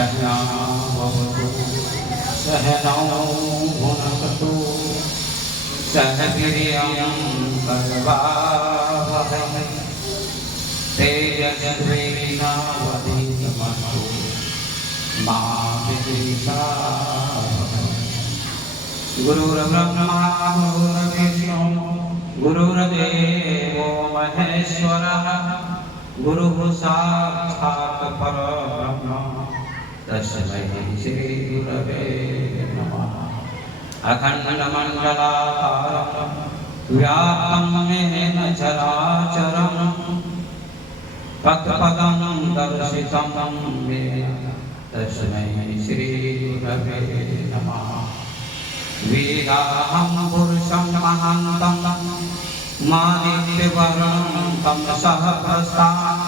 सहनावतु सहनौ भुनक्तु सह वीर्यं करवावहै तेजस्विनावधीतमस्तु मा विद्विषावहै। गुरुर्ब्रह्मा गुरुर्विष्णु गुरुर्देवो महेश्वरः गुरुः साक्षात् परब्रह्म तस्मै श्री गुरवे नमः। अखण्डमण्डलाकारं व्याप्तं येन चराचरं तत्पदं दर्शितं येन तस्मै श्री गुरवे नमः। वेदाहं पुरुषं महान्तं मादित्यवर्णं तमसः प्रस्थात्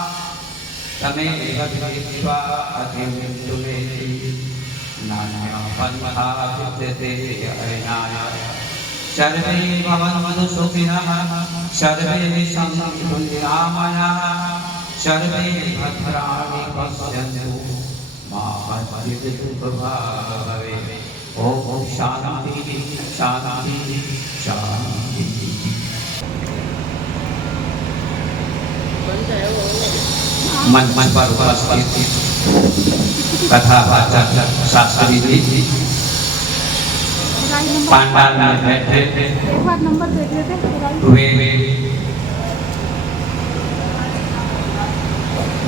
तमेव विदित्वा अतिमृत्युमेति नान्यपन्था विद्यते अयनाय। सर्वे भवन्तु सुखिनः सर्वे सन्तु निरामयाः सर्वे भद्राणि पश्यन्तु मा कश्चित् दुःखभाग् भवेत्। ओम शांति शांति शांति। मन मन पर उपस्थित कथा वाचक शास्त्री जी पांडाल में बैठे वे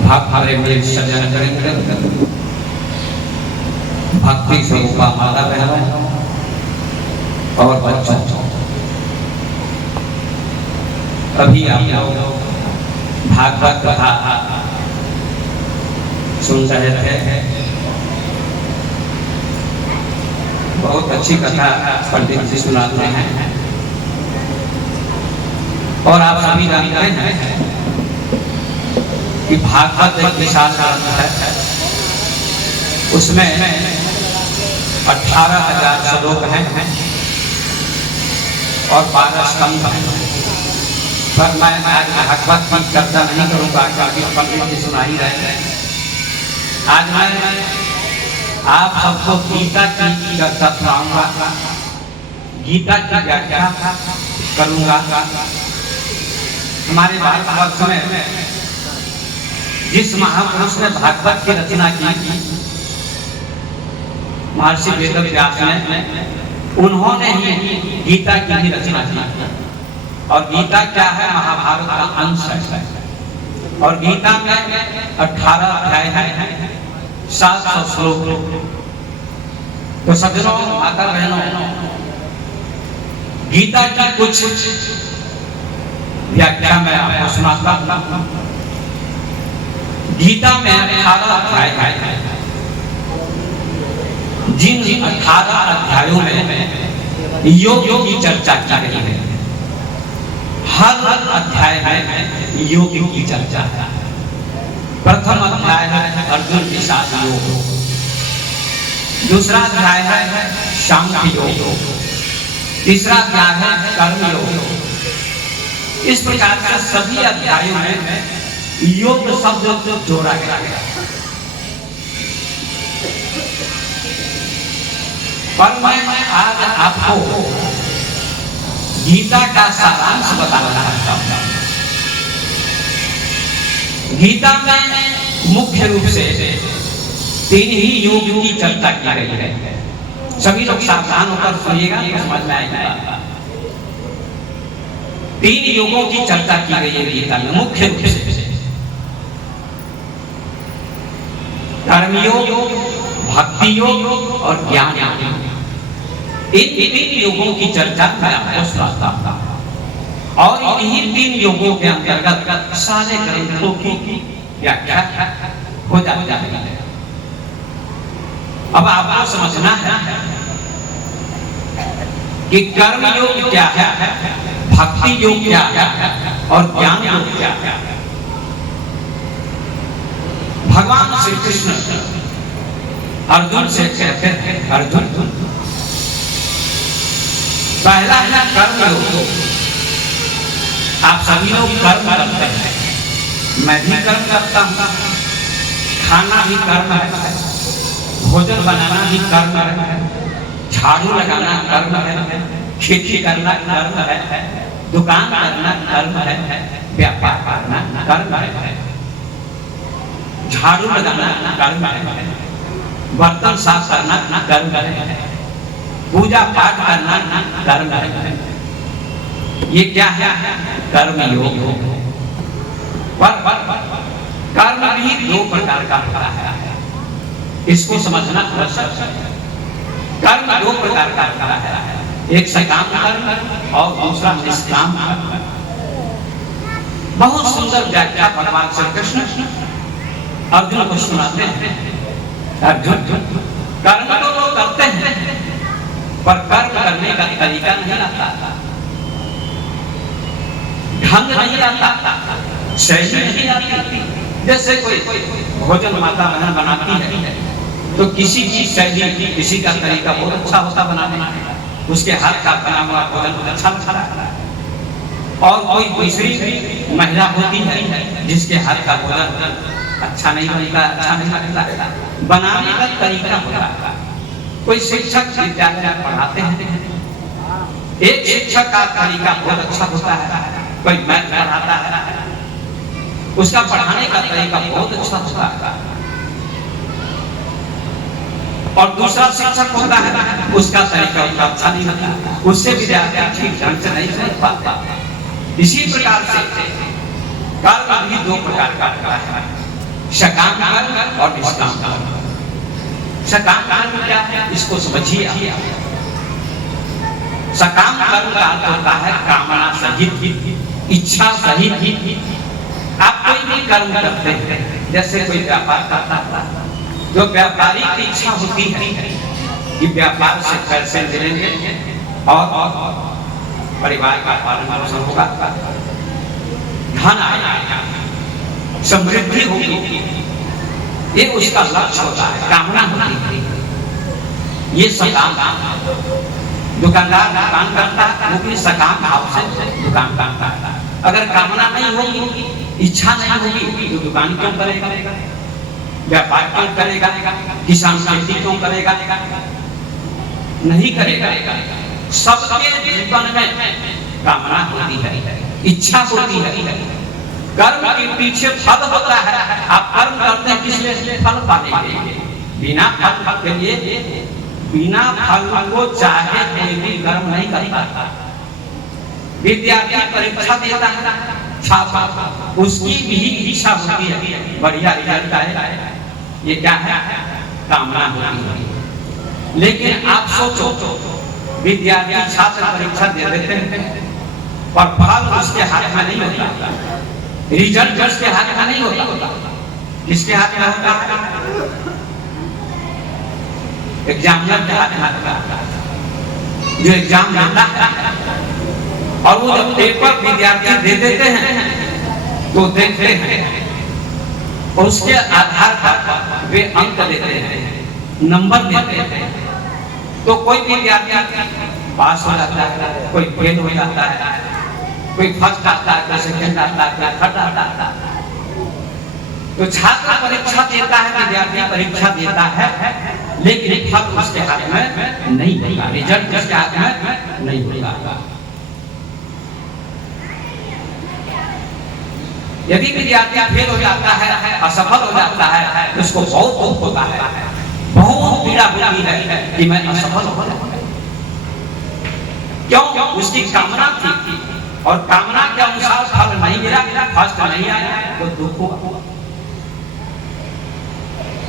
भाग में सजन करेंगे भक्ति स्वरूपा माला बहनों और बच्चों। अभी आप लोग भागवत कथा सुन रहे थे। बहुत अच्छी कथा पंडित जी सुनाते हैं और आप सभी जानते हैं कि भागवत एक विशाल ग्रंथ है। उसमें 18,000 श्लोक हैं और 12 स्कंध हैं। पर मैं आज भागवत की चर्चा नहीं करूंगा क्योंकि पंडित जी सुना ही रहे हैं। आज मैं आप सबको गीता की चर्चा सुनाऊंगा, गीता की व्याख्या करूंगा। हमारे भारतवर्ष में जिस महापुरुष ने भागवत की रचना की महर्षि वेदव्यास ने, उन्होंने ही गीता की भी रचना की। और गीता क्या है? महाभारत का अंश है। और गीता में 18 अध्याय हैं, 700 श्लोक। तो सज्जनों माता बहनों, गीता की कुछ व्याख्या मैं आपको सुनाता हूं। गीता में 18 अध्याय हैं। जिन 18 अध्यायों में योग की चर्चा की गई है, हर अध्याय में योग की चर्चा है। प्रथम अध्याय है अर्जुन के साथ योग, दूसरा अध्याय है सांख्य योग, तीसरा अध्याय है कर्म योग। इस प्रकार से सभी अध्यायों में योग शब्द जोड़ा गया है। पर मैं आज आपको गीता का सारांश बताना चाहता हूं। गीता में मुख्य रूप से 3 ही योग की चर्चा की गई है। सभी लोग सावधान होकर सुनिएगा तो समझ में आएगा। 3 योगों की चर्चा की गई है गीता में मुख्य रूप से। कर्मयोग, भक्ति योग और ज्ञान योग। इन 3 योगों की चर्चा मैं आपको सुनाता हूं और इन्हीं 3 योगों के अंतर्गत सारे ग्रंथों की व्याख्या हो जाती है। अब आपको समझना है कि कर्म योग क्या है, भक्ति योग क्या है और ज्ञान योग क्या है। भगवान श्री कृष्ण अर्जुन से कहते हैं, अर्जुन पहला है कर्म योग। आप सभी लोग कर्म करते हैं, मैं भी कर्म करता हूं, खाना भी कर्म है, भोजन बनाना भी कर्म है, झाड़ू लगाना कर्म है, खेती करना कर्म है, दुकान करना कर्म है, व्यापार करना कर्म है, झाड़ू लगाना कर्म है, बर्तन साफ करना कर्म है, पूजा पाठ करना कर्म है। ये क्या है? कर्म योग। पर कर्म भी दो प्रकार का होता है, इसको समझना आवश्यक है। कर्म दो प्रकार का होता है, एक सकाम कर्म और दूसरा निष्काम कर्म। बहुत सुंदर व्याख्या भगवान श्री कृष्ण अर्जुन को सुनाते हैं। अर्जुन, कर्म तो लोग करते हैं, पर कर्म करने का तरीका नहीं आता, ढंग नहीं आता, शैली नहीं आती। जैसे कोई भोजन माता बहन बनाती है तो किसी की शैली, किसी का तरीका बहुत अच्छा होता बनाने, उसके हाथ का बना हुआ भोजन अच्छा लगता है। और कोई दूसरी महिला होती है जिसके हाथ का भोजन अच्छा नहीं बनता, अच्छा नहीं लगता, बनाने का तरीका होता है। कोई शिक्षक विद्यालय में पढ़ाते हैं, एक शिक्षक का तरीका बहुत अच्छा होता है, कोई मैथ पढ़ाता है, उसका पढ़ाने का तरीका बहुत अच्छा होता है। और दूसरा शिक्षक होता है, उसका तरीका उतना अच्छा नहीं होता, उससे विद्यार्थी ठीक ढंग से नहीं समझ पाता। इसी प्रकार से कर्म भी दो प्रकार का होता है, सकाम कर्म और निष्काम कर्म। सकाम कर्म क्या है, इसको समझिए। सकाम कर्म का अर्थ होता है कामना सहित, इच्छा सहित आप कोई भी कर्म करते हैं। जैसे कोई व्यापार करता है, जो व्यापारी की इच्छा होती है कि व्यापार से पैसे मिलेंगे और परिवार का पालन पोषण होगा, धन आएगा, समृद्धि होगी, ये उसका लक्ष्य होता है, कामना होती है। ये सकाम। दुकानदार दुकान करता है, वो भी सकाम भाव से दुकान करता है। अगर कामना नहीं होगी, इच्छा नहीं होगी, तो दुकान क्यों करेगा, व्यापार क्यों करेगा, किसान खेती क्यों करेगा, नहीं करेगा। सबके जीवन में कामना होती है, इच्छा होती है, कर्म के पीछे फल होता है। आप कर्म करते हैं किस लिए? फल पाने के लिए। बिना फल के लिए, बिना फल को चाहे कोई भी कर्म नहीं करता। विद्यार्थी परीक्षा देता है, छात्र, उसकी भी इच्छा होती है बढ़िया रिजल्ट आए, ये क्या है? कामना होती है। लेकिन आप सोचो, विद्यार्थी छात्र परीक्षा दे देते हैं, पर फल उसके हाथ में नहीं होता, रिजल्ट उसके हाथ में नहीं होता। किसके हाथ में होता है? एग्जामिनर के हाथ में होता है, जो एग्जाम देता है। और वो जब पेपर विद्यार्थी दे देते हैं तो देखते हैं, उसके आधार पर वे अंक देते हैं, नंबर देते हैं। तो कोई विद्यार्थी पास हो जाता है, कोई फेल हो जाता है, कोई फर्स्ट आता है, कोई सेकंड आता है, कोई थर्ड आता है। तो छात्र परीक्षा देता है, विद्यार्थी परीक्षा देता है, लेकिन फल उसके हाथ में नहीं होगा, रिजल्ट उसके हाथ में नहीं होगा। यदि विद्यार्थी फेल हो जाता है, असफल हो जाता है, उसको बहुत दुख होता है, बहुत पीड़ा होती है कि मैं असफल हो गया। क्यों? उसकी कामना थी और कामना के अनुसार फल नहीं मिला, फर्स्ट नहीं आया, तो दुख हुआ।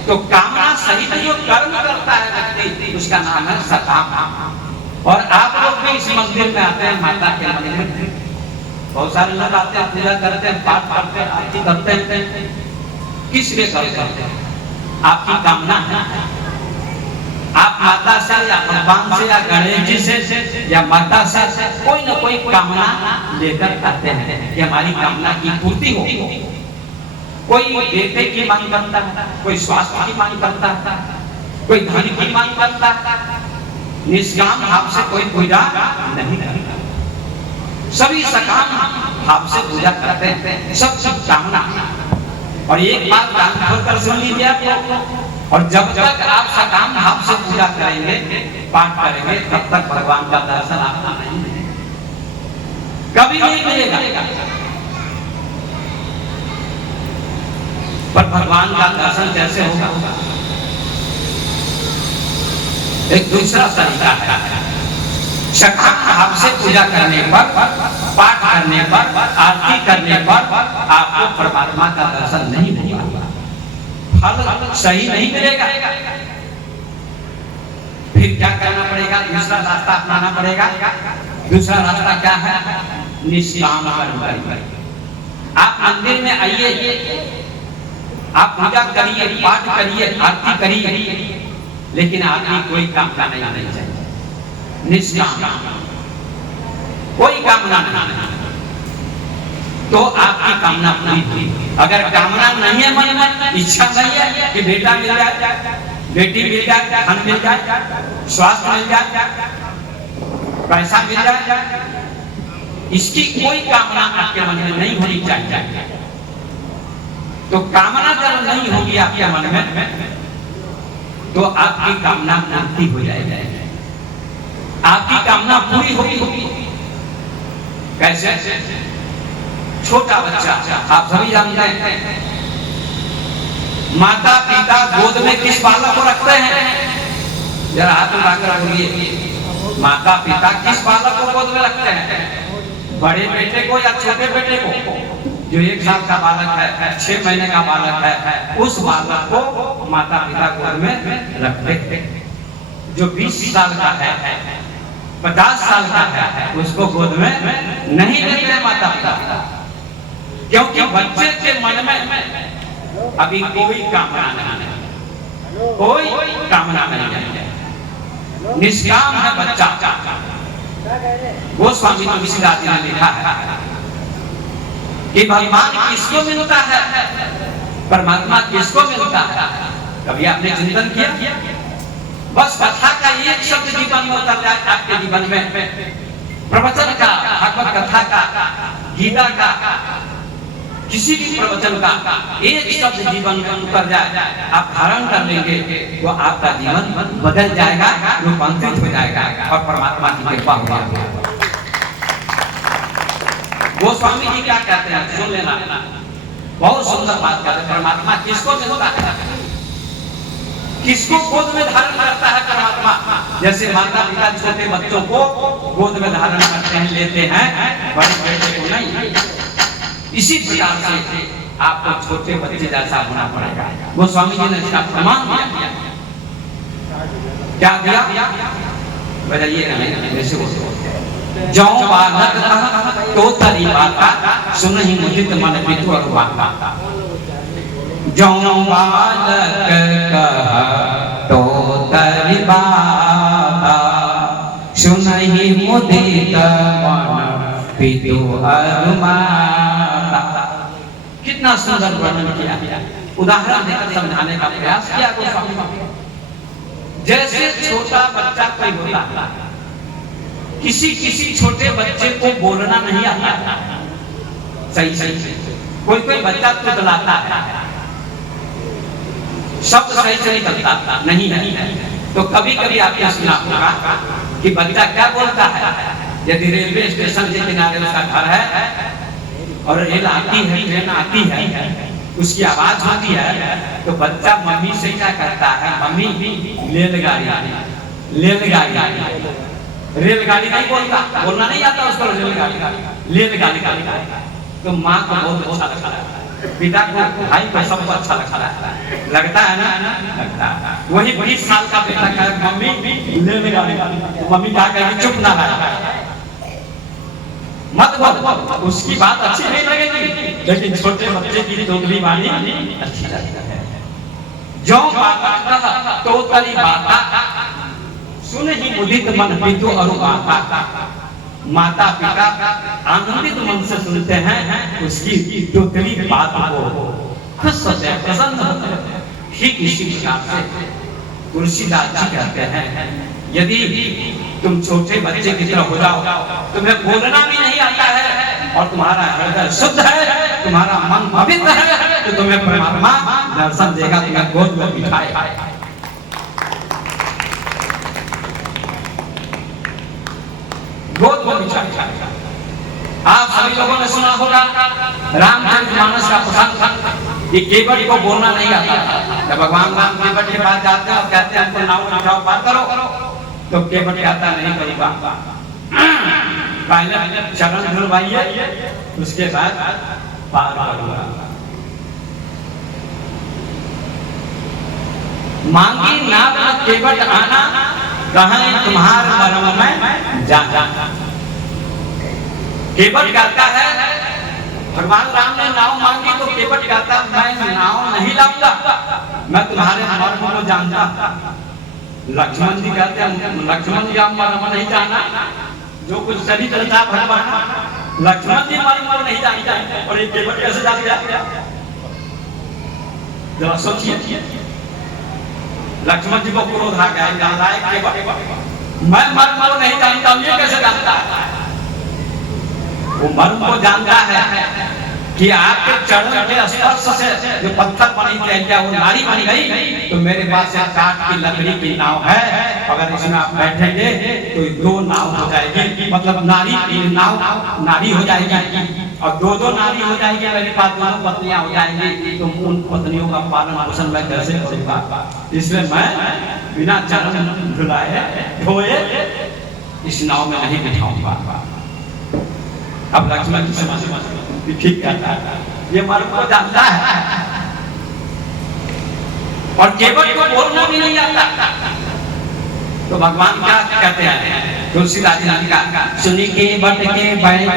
तो कामना सहित जो कर्म करता है व्यक्ति, उसका नाम है सकाम। और आप लोग भी इस मंदिर में आते हैं, माता के मंदिर में बहुत सारे लोग आते हैं, पूजा करते हैं, पाठ पढ़ते हैं, आरती करते हैं। किस लिए करते हैं? आपकी कामना है। आप माता से या भगवान से या गणेश जी से या माता से कोई ना कोई कामना लेकर आते हैं कि हमारी कामना की पूर्ति हो। कोई बेटे की मांग करता है, कोई स्वास्थ्य की मांग करता है, कोई धन की मांग करता है। निष्काम भाव से कोई पूजा नहीं करता, सभी सकाम भाव से पूजा करते हैं, सब कामना। और एक बात कान खोलकर सुन लीजिए, और जब तक आप सकाम भाव से पूजा करेंगे, पाठ करेंगे, तब तक भगवान का दर्शन आपको नहीं मिलेगा, कभी नहीं मिलेगा। पर भगवान का दर्शन कैसे होगा? एक दूसरा तरीका है। सकाम भाव से पूजा करने पर, पाठ करने पर, आरती करने पर आपको परमात्मा का दर्शन नहीं होगा, फल सही नहीं मिलेगा। फिर क्या करना पड़ेगा? दूसरा रास्ता अपनाना पड़ेगा। दूसरा रास्ता क्या है? निष्काम कर्म। आप मंदिर में आइए, आप पूजा करिए, पाठ करिए, आरती करिए, लेकिन आपकी कोई कामना नहीं आनी चाहिए। निष्काम, कोई कामना नहीं, तो आपकी कामना पूरी हुई। अगर कामना नहीं है मन में, इच्छा नहीं है कि बेटा मिल जाए, बेटी मिल जाए, धन मिल जाए, स्वास्थ्य मिल जाए, पैसा मिल जाए, इसकी कोई कामना आपके मन में नहीं होनी चाहिए। तो कामना जब नहीं होगी आपके मन में, तो आपकी कामना पूरी हो जाएगी। आपकी कामना पूरी होगी कैसे? छोटा बच्चा, आप सभी जानते हैं, माता पिता गोद में किस बालक को रखते हैं? जरा हाथ उठाकर बोलिए, माता पिता किस बालक को गोद में रखते हैं? बड़े बेटे को या छोटे बेटे को? जो 1 साल का बालक है, 6 महीने का बालक है, उस बालक को माता पिता गोद में रखते हैं। जो 20 साल का है, 50 साल का है, उसको गोद में नहीं लेते माता पिता, क्योंकि बच्चे के मन में अभी कोई कामना नहीं, कोई कामना नहीं है, निष्काम है बच्चा। गोस्वामी तुलसीदास जी ने लिखा है कि भगवान किसको मिलता है, परमात्मा किसको मिलता है? कभी आपने चिंतन किया? बस कथा का एक शब्द जीवन में उतर जाए, आपके जीवन में प्रवचन का, भगवत कथा का, गीता का, किसी भी प्रवचन का एक शब्द जीवन में उतर जाए, आप धारण कर लेंगे, तो आपका जीवन बदल जाएगा, रूपांतरित हो जाएगा और परमात्मा की कृपा होगी। गोस्वामी जी क्या कहते हैं, सुन लेना, बहुत सुंदर बात कहते हैं। परमात्मा किसको मिलता है, किसको गोद में धारण करता है परमात्मा? जैसे माता पिता छोटे बच्चों को गोद में धारण करते हैं, लेते हैं, बड़े बेटे को नहीं। इसी प्रकार से आपको छोटे बच्चे जैसा होना पड़ेगा। गोस्वामी जी ने इसका प्रमाण दिया। क्या दिया? बताइए नहीं, जैसे वो जौ बालक तो तरी बाता, सुन ही मुदित मन पितु और वाता। जौ बालक तो तरी बाता, सुन ही मुदित मन पितु और माता। कितना सुंदर वर्णन किया, उदाहरण देकर समझाने का प्रयास किया गोस्वामी। जैसे छोटा बच्चा कोई होता है, किसी छोटे बच्चे को बोलना नहीं आता, सही कोई बच्चा तुतलाता है, शब्द सही से निकलता नहीं है। तो कभी कभी आपने सुना होगा कि बच्चा क्या बोलता है। यदि रेलवे स्टेशन के किनारे उसका घर है और रेल आती है, ट्रेन आती है, उसकी आवाज होती है, तो बच्चा मम्मी से क्या करता है? मम्मी रेलगाड़ी, रेलगाड़ी। रेलगाड़ी नहीं बोलता, बोलना नहीं आता उसको, रेलगाड़ी। तो माँ को बहुत अच्छा लगता है, पिता को, भाई को, सबको अच्छा लगता है ना? लगता है। वही 20 साल का बेटा कहे मम्मी रेलगाड़ी, तो मम्मी क्या कहेगी? चुप ना रहे, मत बोल, उसकी बात अच्छी नहीं लगेगी, लेकिन छोटे बच्चे की दोगली वाणी अच्छी लगती है। जो बात तो तरी बाता, सुन ही मुदित मन पितु और माता। माता पिता आनंदित मन से सुनते हैं उसकी दोगली बात को, खुश होते हैं, प्रसन्न होते हैं। ठीक इसी प्रकार से तुलसीदास जी कहते हैं, यदि तुम छोटे बच्चे की तरह हो जाओ, तुम्हें बोलना भी नहीं आता है और तुम्हारा हृदय शुद्ध है, तुम्हारा मन पवित्र है, तो तुम्हें परमात्मा दर्शन देगा तुम्हें गोद में बिठाएगा। गोद में बिठाएगा। आप सभी लोगों ने सुना होगा रामचरितमानस का प्रसंग, ये केवट को बोलना नहीं आता। जब भगवान राम केवट के पास जाते हैं और कहते हैं हमको नाव में बिठाओ पार करो, तो केवट कहता नहीं करूंगा, पहले चरण धुलवाइए उसके बाद पार करूंगा। मांगी नाव में केवट आना, कहें तुम्हार मरम में जाना। केवट कहता है, भगवान राम ने नाव मांगी तो केवट कहता मैं नाव नहीं लाऊंगा, मैं तुम्हारे मर्म को जानता। लक्ष्मण जी कहते हैं लक्ष्मण जी आप मर्म नहीं जाना, जो कुछ सभी चलता भगवान लक्ष्मण जी मर्म को नहीं जानता, और ये केवट कैसे जान गया? जरा सोचिए। लक्ष्मण जी को क्रोध आ गया, मैं मर्म को नहीं जानता, ये कैसे जानता है? वो मर्म को जानता है कि आपके चरण के स्पर्श से जो पत्थर बनी थी क्या वो नारी बन गई, तो मेरे पास एक काठ की लकड़ी की नाव है, अगर इसमें आप बैठेंगे तो दो नाव हो जाएगी, मतलब नाव नारी हो जाएगी, और दो नारी हो जाएगी, मेरे पास दोनों पत्नियां हो जाएंगी, तो उन पत्नियों का पालन पोषण मैं कैसे करूंगा? इसलिए मैं बिना चरण धुलाए धोए इस नाव में नहीं बिठाऊंगा। अब लक्ष्मण जी समझ ठीक कहता है, ये मर्म को जानता है, और केवट को बोलना भी नहीं आता। तो भगवान क्या कहते हैं? तुलसीदास जी ने कहा, सुनी के बट के बैन,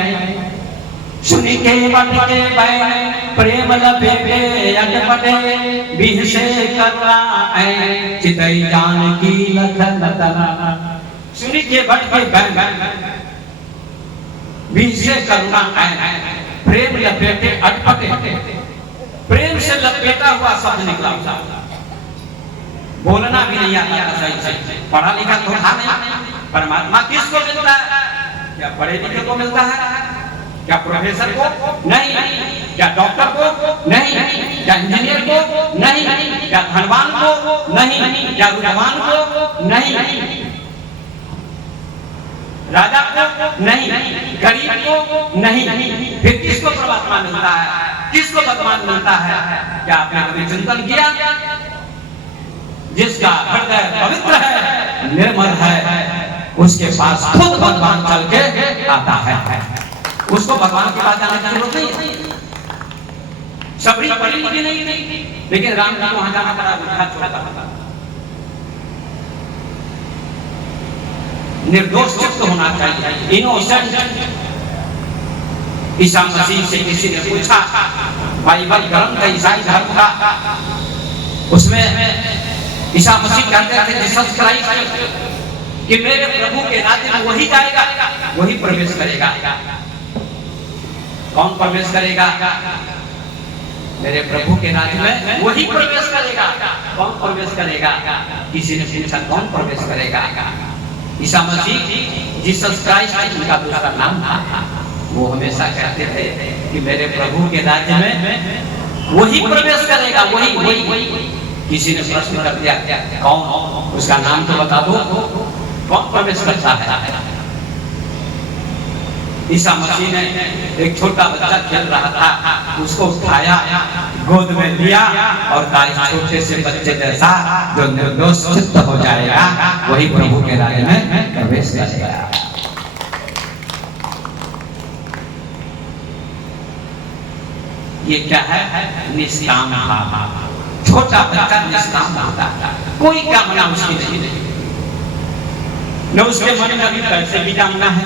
सुनी के बट के बैन, प्रेम लपेटे अटपटे, बिह से करना है चितई जान की लखन तना। सुनी के बट के बैन, से करुणा है, प्रेम लपेटे अटपटे, प्रेम से लपेटा हुआ शब्द निकला, बोलना भी नहीं आता सही से, पढ़ा लिखा तो था नहीं। परमात्मा किसको मिलता है? क्या पढ़े लिखे को मिलता है? क्या प्रोफेसर को? नहीं। क्या डॉक्टर को? नहीं। क्या इंजीनियर को? नहीं। क्या धनवान को? नहीं। क्या रुपवान को? नहीं। राजा को? नहीं। गरीब को? नहीं। फिर किसको परमात्मा मिलता है? किसको भगवान मिलता है? क्या आपने कभी चिंतन किया? जिसका हृदय पवित्र है, निर्मल है, उसके पास खुद भगवान चल के आता है। उसको भगवान के पास जाने की जरूरत नहीं। सबरी पढ़ी लिखी नहीं थी, लेकिन राम जी को वहां जाना पड़ा। निर्दोष चित्त होना चाहिए, इनोसेंट। ईसा मसीह से किसी ने पूछा, बाइबल ग्रंथ है ईसाई धर्म का, उसमें ईसा मसीह कहते थे जीसस क्राइस्ट कि मेरे प्रभु के राज्य में वही जाएगा, वही प्रवेश करेगा। कौन प्रवेश करेगा? मेरे प्रभु के राज्य में वही प्रवेश करेगा। कौन प्रवेश करेगा? किसी ने पूछा कौन प्रवेश करेगा? ईसा मसीह जीसस क्राइस्ट उनका दूसरा नाम था। वो हमेशा कहते थे कि मेरे प्रभु के राज्य में वही प्रवेश करेगा, वही। किसी ने प्रश्न कर दिया कौन? उसका नाम तो बता दो, कौन प्रवेश करता है? ईसा मसीह ने एक छोटा बच्चा खेल रहा था, उसको उठाया, गोद में लिया और कहा छोटे से बच्चे जैसा जो निर्दोष चित्त हो जाएगा वही प्रभु के राज्य में प्रवेश करेगा। ये क्या है? निष्काम भाव। छोटा बच्चा निष्काम होता है, कोई कामना उसकी नहीं, न उसके मन में अभी पैसे की कामना है,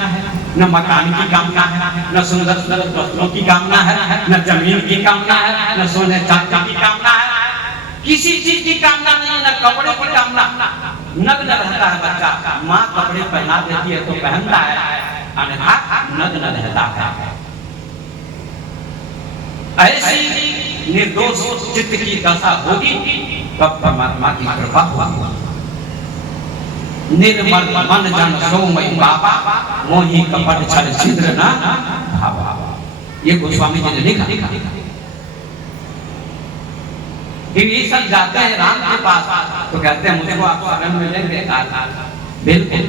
न मकान की कामना है, न सुंदर सुंदर वस्त्रों की कामना है, न जमीन की कामना है, न सोने चांदी की कामना है, किसी चीज की कामना नहीं, न कपड़े की कामना। नग्न रहता है बच्चा, माँ कपड़े पहना देती है तो पहनता है, अन्यथा नग्न रहता है। ऐसी निर्दोष चित्त की दशा होगी तब परमात्मा की कृपा होगी। निर्मल मन जन सोमय बाबा, मोहि कपट छल छिद्र न भावा। ये गोस्वामी जी ने लिखा। विभीषण जाते हैं राम के पास तो कहते हैं मुझे आप शरण में लेंगे? बिल्कुल।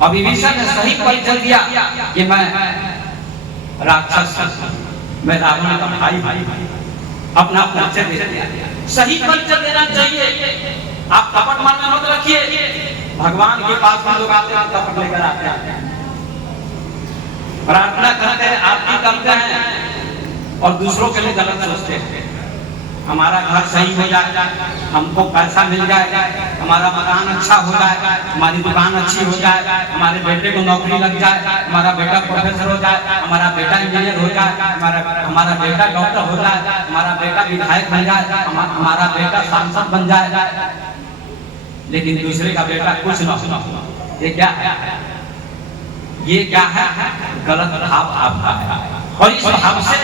और विभीषण ने सही परिचय दिया कि मैं राक्षस, मैं रावण का भाई, अपना परिचय दे दिया। सही परिचय देना चाहिए। आप कपट मन में मत रखिए। भगवान के पास में लोग आते हैं कपट लेकर आते हैं, प्रार्थना करते हैं, आरती करते हैं और दूसरों के लिए गलत सोचते हैं। हमारा घर सही हो जाए, हमको पैसा मिल जाए, हमारा मकान अच्छा हो जाए, हमारी दुकान अच्छी हो जाए, हमारे बेटे को नौकरी लग जाए, हमारा बेटा प्रोफेसर हो जाए, हमारा बेटा इंजीनियर हो जाए, हमारा बेटा डॉक्टर हो जाए, हमारा बेटा विधायक बन जाए, हमारा बेटा सांसद बन जाए, लेकिन दूसरे का बेटा कुछ न हो। ये क्या है? ये क्या है? गलत भाव आपका है। और इस भाव से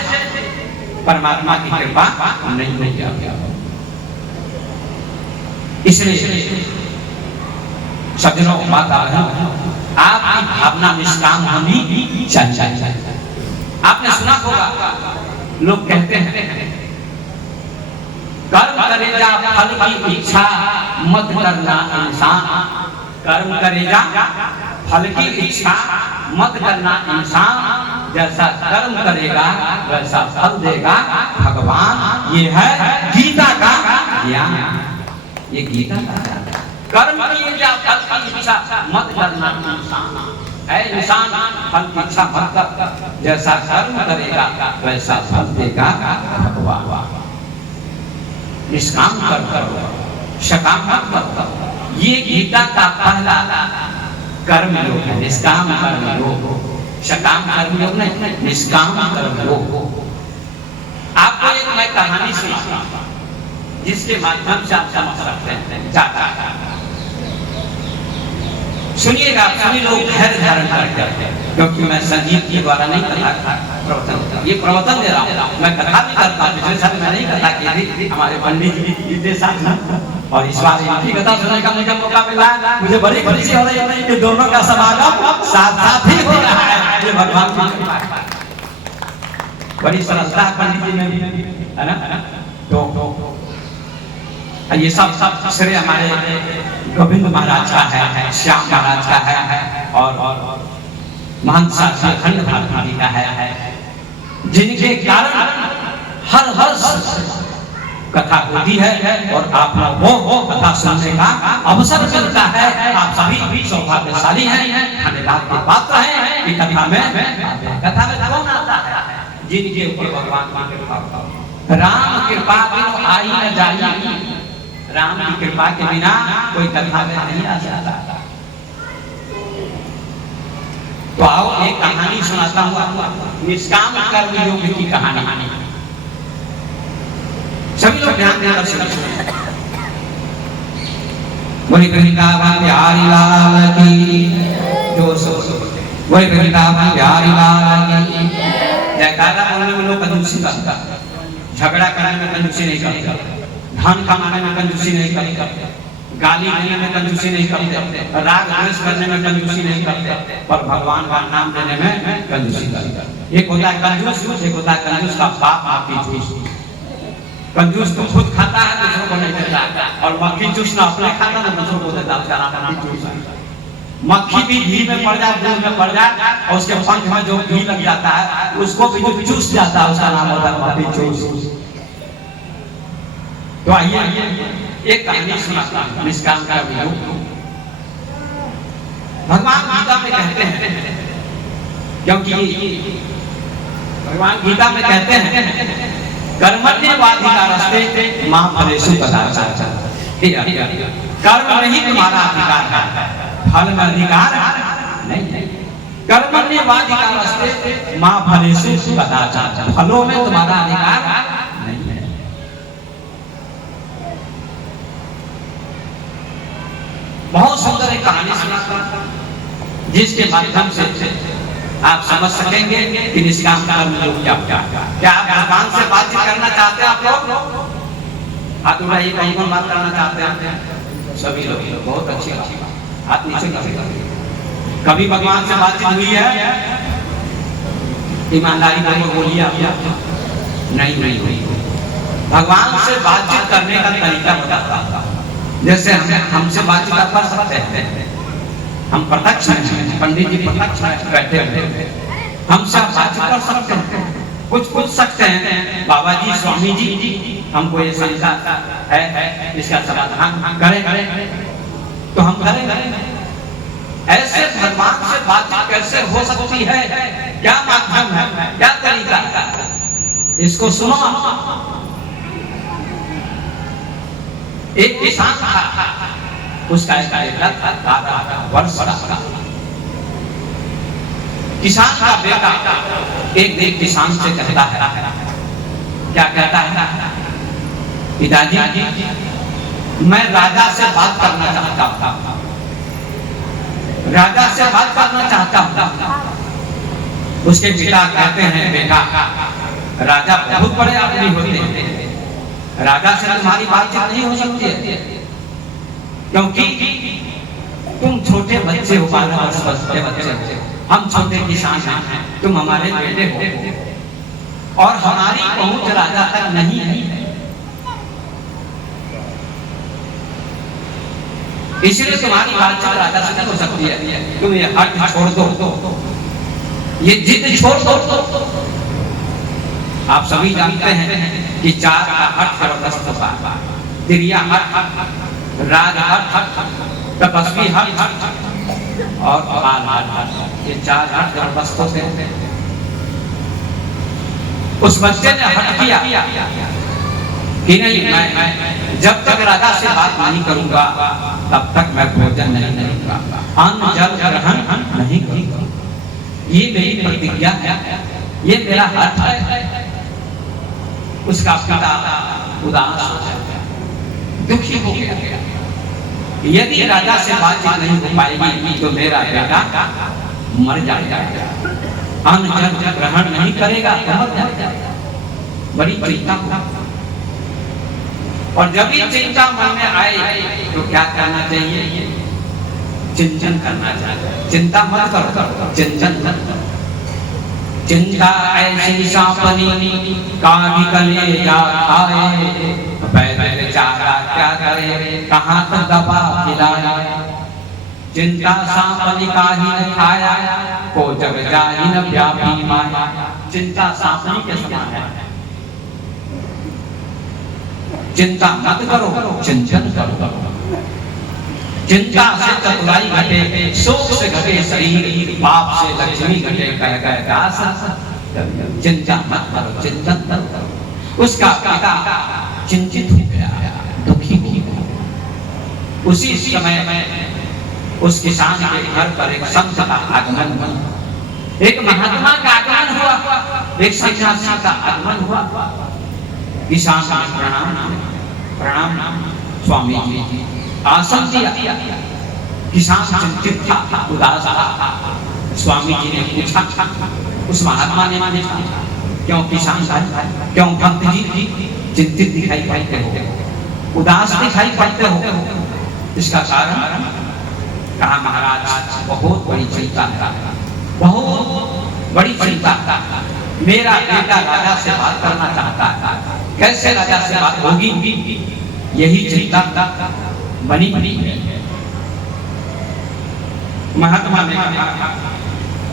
परमात्मा की कृपा नहीं होगी। इसलिए सज्जनों, माता बहनों, आपकी भावना निष्काम होनी चाहिए। आपने सुना होगा, लोग कहते हैं कर्म करेगा फल की इच्छा मत करना इंसान। कर्म करेगा फल की इच्छा मत करना इंसान, जैसा कर्म करेगा वैसा फल देगा भगवान। ये है गीता का ज्ञान। ये गीता का ज्ञान। कर्म कीजिए फल की इच्छा मत करना इंसान। ऐ इंसान, फल की इच्छा मत कर, जैसा कर्म करेगा वैसा फल देगा भगवान। निष्काम कर्म करो, सकाम मत करो। ये गीता का पहला कर्म योग है। निष्काम कर्म योग, सकाम कर्म योग नहीं, निष्काम कर्म योग। आपको एक मैं कहानी सुनाऊंगा जिसके माध्यम से आप समझ सकते हैं। जाता सुनिएगा, सभी लोग धैर्य धारण करते हैं, क्योंकि मैं संगीत के द्वारा नहीं कथा प्रवचन, ये प्रवचन दे रहा हूँ। मैं कथा भी करता हूँ, पिछले साल मैं नहीं कथा की थी, हमारे पंडित जी बीते साल, और इस बार इनकी कथा सुनने का मुझे मौका मिला। मुझे बड़ी खुशी हो रही है कि दोनों का समागम साथ साथ ही हो रहा है। ये भगवान की कृपा है। बड़ी सरलता है पंडित जी ने, है ना? तो ये सब श्रेय हमारे गोविंद महाराज का है, श्याम महाराज का है, और महंत साक्षी अखंड भारती का है, जिनके कारण हर कथा होती है और आप वो कथा सुनने का अवसर मिलता है। आप सभी सौभाग्यशाली हैं, धन्यवाद के पात्र हैं। कि कथा में कौन आता है? जिनके ऊपर भगवान की कृपा। राम कृपा बिनु आई न जाई। राम की कृपा के बिना कोई कथा में नहीं आ सकता। तो आओ एक कहानी सुनाता हूँ, निष्काम कर्म योग की कहानी। सभी लोग ध्यान देकर सुनिए। बोली वृंदावन बिहारी लाल की, जो बोली वृंदावन बिहारी लाल की। जयकारा बोलने में लोग कंजूसी करता, झगड़ा करने में कंजूसी नहीं करते, धन कमाने में कंजूसी नहीं करते, गाली देने में कंजूसी नहीं करते, राग द्वेष करने में कंजूसी नहीं करते, पर भगवान का नाम देने में कंजूसी करते। एक होता है कंजूस, एक होता है कंजूस का बाप आपकी चूस। कंजूस तो खुद खाता है, दूसरों को नहीं देता, और मक्खी चूस ना अपने खाता ना दूसरों को देता, उसका नाम मक्खी चूस है। मक्खी भी घी में पड़ जाए, दूध में पड़ जाए, और उसके पंख में जो घी लग जाता है उसको भी जो चूस जाता है, उसका नाम होता है मक्खी चूस। तो आइए एक कहानी सुनाता हूं, निष्काम कर्म योग। भगवान गीता में कहते हैं, क्योंकि भगवान गीता में कहते हैं कर्मण्येवाधिकारस्ते मा फलेषु कदाचन। कर्म में ही तुम्हारा अधिकार है, फल में अधिकार नहीं। कर्मण्येवाधिकारस्ते मा फलेषु कदाचन। फलों में तुम्हारा अधिकार नहीं है। बहुत सुंदर एक कहानी सुनाता जिसके माध्यम से आप समझ सकेंगे कि निष्काम कर्म योग क्या होता है। क्या आप भगवान से बातचीत करना चाहते हैं? आप लोग हाथ उठाइए, कौन बात करना चाहते हैं? सभी लोग, बहुत अच्छी बात। हाथ नीचे करें। कभी भगवान से बातचीत हुई है? ईमानदारी पूर्वक बोलिए। आप नहीं हुई। भगवान से बातचीत करने का तरीका बताता। जैसे हमसे बातचीत कर सकते हैं, हम प्रत्यक्ष हैं, पंडित जी प्रत्यक्ष बैठे हुए, हमसे बातचीत कर सकते हैं, कुछ पूछ सकते हैं, बाबा जी, स्वामी जी, हमको ये समझा है, इसका समाधान करें, तो हम करेंगे। ऐसे भगवान से बातचीत कैसे हो सकती है? क्या माध्यम है, क्या तरीका? इसको सुनो। एक किसान था, उसका एक बेटा था, वर्ष का। किसान का बेटा एक दिन किसान से कहता है, क्या कहता है? पिताजी, मैं राजा से बात करना चाहता हूँ, राजा से बात करना चाहता हूँ। उसके पिता कहते हैं, बेटा, राजा बहुत बड़े आदमी होते हैं, राजा से तुम्हारी बातचीत नहीं हो सकती है, क्योंकि तुम छोटे बच्चे हो, 12 वर्ष के बच्चे हो, हम छोटे किसान हैं, तुम हमारे बेटे हो और हमारी पहुंच राजा तक नहीं है, इसलिए तुम्हारी बातचीत राजा से नहीं हो सकती है। तुम ये हट छोड़ दो, ये जिद छोड़ दो। आप सभी जानते हैं कि 4 का हट जबरदस्त होता, तिरिया हट, राज हट, तपस्वी हट और बाल हट, ये 4 हट जबरदस्त होते हैं। उस बच्चे ने हट किया कि नहीं, मैं जब तक राजा से बात नहीं करूंगा तब तक मैं भोजन नहीं करूंगा, अन्न जल ग्रहण नहीं करूंगा, ये मेरी प्रतिज्ञा है, ये मेरा हट है। उसका पिता उदास हो गया, दुखी हो गया। यदि राजा से बातचीत नहीं हो पाएगी तो मेरा बेटा मर जाएगा, अन्न जल ग्रहण नहीं करेगा तो मर जाएगा। बड़ी चिंता हुआ, और जब ये चिंता मन में आए तो क्या करना चाहिए? चिंतन करना चाहिए। चिंता मत करो, चिंतन करो। चिंता ऐसी सांपनी काली कलेजा खाए, पैदल बेचारा क्या करे, कहाँ तक दबा खिलाए। चिंता सांपनी काहि न खाया, को जग जाहि न व्यापी माया। चिंता सांपनी के समान है, चिंता मत करो, चिंतन करो। चिंता से चतुराई घटे, शोक से घटे शरीर, पाप से लक्ष्मी घटे, कह दास। चिंता मत करो, चिंतन करो। उसका पिता चिंतित हो गया, दुखी हो गया। उसी समय में उस किसान के घर पर एक संत का आगमन हुआ, एक महात्मा का आगमन हुआ, एक सन्यासी का आगमन हुआ। किसान प्रणाम स्वामी जी, आसन दिया। किसान चिंतित था, उदास था। स्वामी जी ने पूछा, उस महात्मा ने पूछा, क्यों किसान भाई, क्यों भक्त जी चिंतित दिखाई पड़ते हो, उदास दिखाई पड़ते हो? इसका कारण कहा, महाराज बहुत बड़ी चिंता है, बहुत बड़ी चिंता। मेरा बेटा राजा से बात करना चाहता है, कैसे राजा से बात होगी? यही चिंता बनी है। महात्मा ने कहा,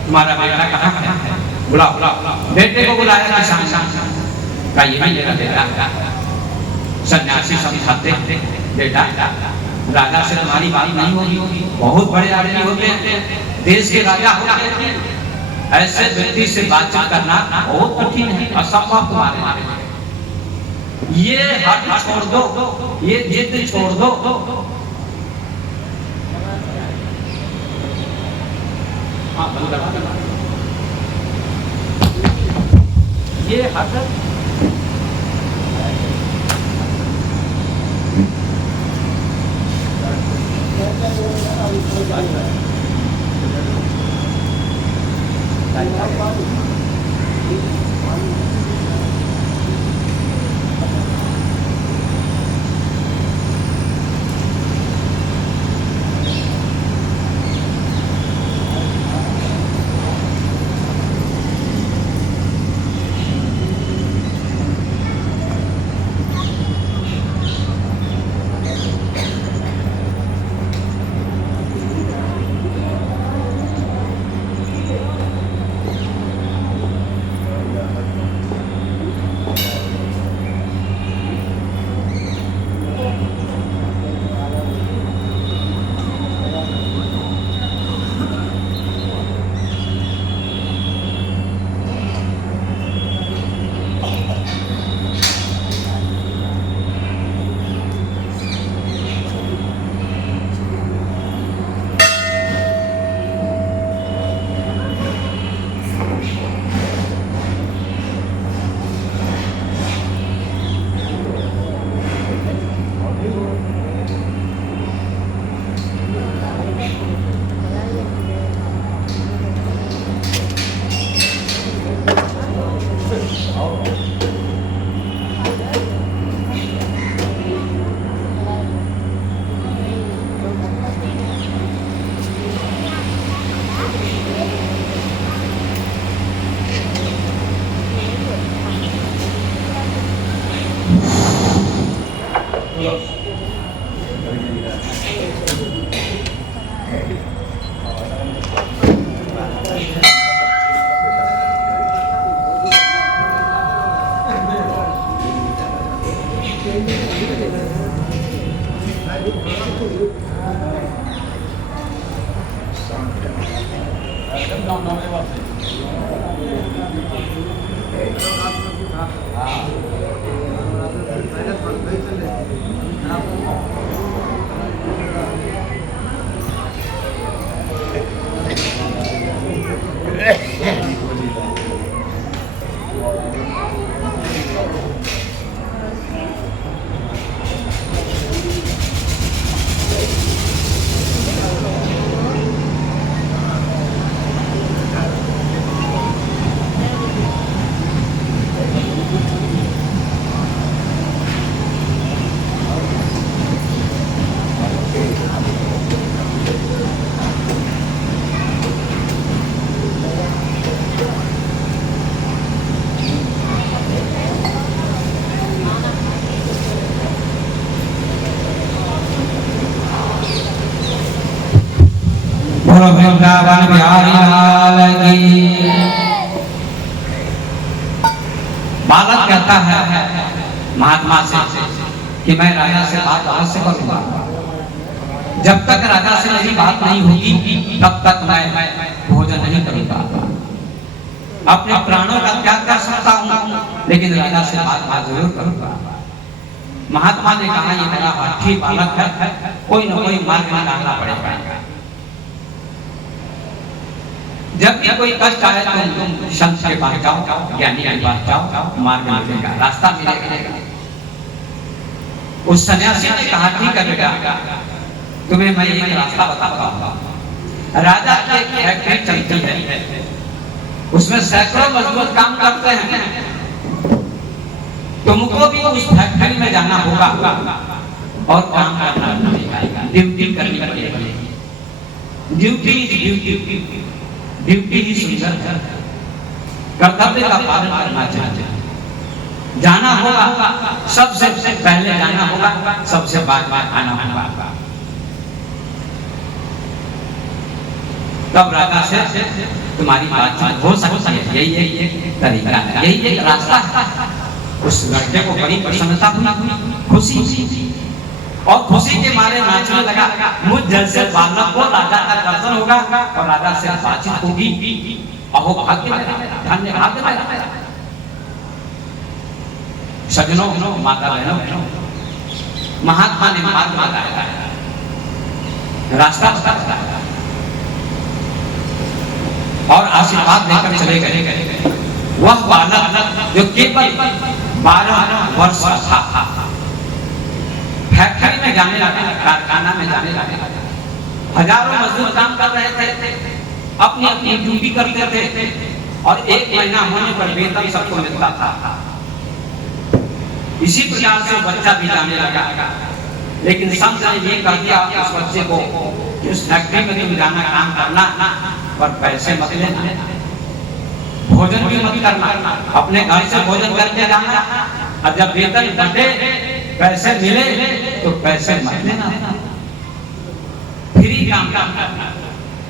तुम्हारा बेटा कहाँ है? बुलाओ। बेटे को बुलाया किसान का, ये भी मेरा बेटा। सन्यासी समझाते, बेटा राजा से तुम्हारी बात नहीं होगी, बहुत बड़े आदमी होते हैं, देश के राजा होते हैं, ऐसे व्यक्ति से बातचीत करना बहुत कठिन है, असंभव तुम्हारे लिए। ये हट छोड़ दो, ये जिद छोड़ दो। ये हट बोलो वृंदावन बिहारी लाल की। बालक कहता है महात्मा से कि मैं राजा से बात अवश्य करूंगा, जब तक राजा से मेरी बात नहीं होगी तब तक मैं भोजन नहीं करूंगा। अपने प्राणों का त्याग कर सकता हूं लेकिन राजा से बात जरूर करूंगा। महात्मा ने कहा ये मेरा हठी बालक है, कोई न कोई मार्ग निकालना पड़ेगा। जब भी कोई कष्ट आए तुम संत के पास जाओ, ज्ञानी के पास जाओ, मार्ग मिलेगा, रास्ता मिलेगा। उस सन्यासी ने कहा ठीक है बेटा, तुम्हें मैं एक रास्ता बताता हूँ। राजा की एक फैक्ट्री चलती है, उसमें सैकड़ों मजदूर काम करते हैं। तुमको भी उस फैक्ट्री में जाना होगा और काम करना पड़ेगा, ड्यूटी करनी पड़ेगी। ड्यूटी ड्यूटी ही सुंदर है, कर्तव्य का पालन करना चाहिए। जाना होगा, सबसे पहले जाना होगा, सबसे बाद आना होगा। तब राजा से तुम्हारी बातचीत हो सकती है। यही तरीका है, यही एक रास्ता है। उस लड़के को बड़ी प्रसन्नता हुई, खुशी, और खुशी के मारे नाचने लगा। मुझ जैसे बालक को राजा का दर्शन होगा और राजा से बातचीत होगी, अहो भाग्य मेरा, धन्य भाग्य मेरा। सज्जनों, माता बहनों, महात्मा ने मार्ग बताया, रास्ता बताया और आशीर्वाद लेकर चले गए। वह बालक जो केवल 12 वर्ष का था, फैक्ट्री में जाने लगा, कारखाना में जाने लगा। हजारों मजदूर काम कर रहे थे, अपनी अपनी ड्यूटी करते थे और 1 महीना होने पर वेतन सबको मिलता था। इसी प्रकार से बच्चा भी जाने लगा। लेकिन संत ने ये कह दिया उस बच्चे को कि उस फैक्ट्री में तुम जाना, काम करना, पर पैसे मत लेना, भोजन भी मत करना, अपने घर से भोजन करके जाना। और जब वेतन बढ़े, पैसे मिले तो पैसे मत लेना, फ्री काम करना।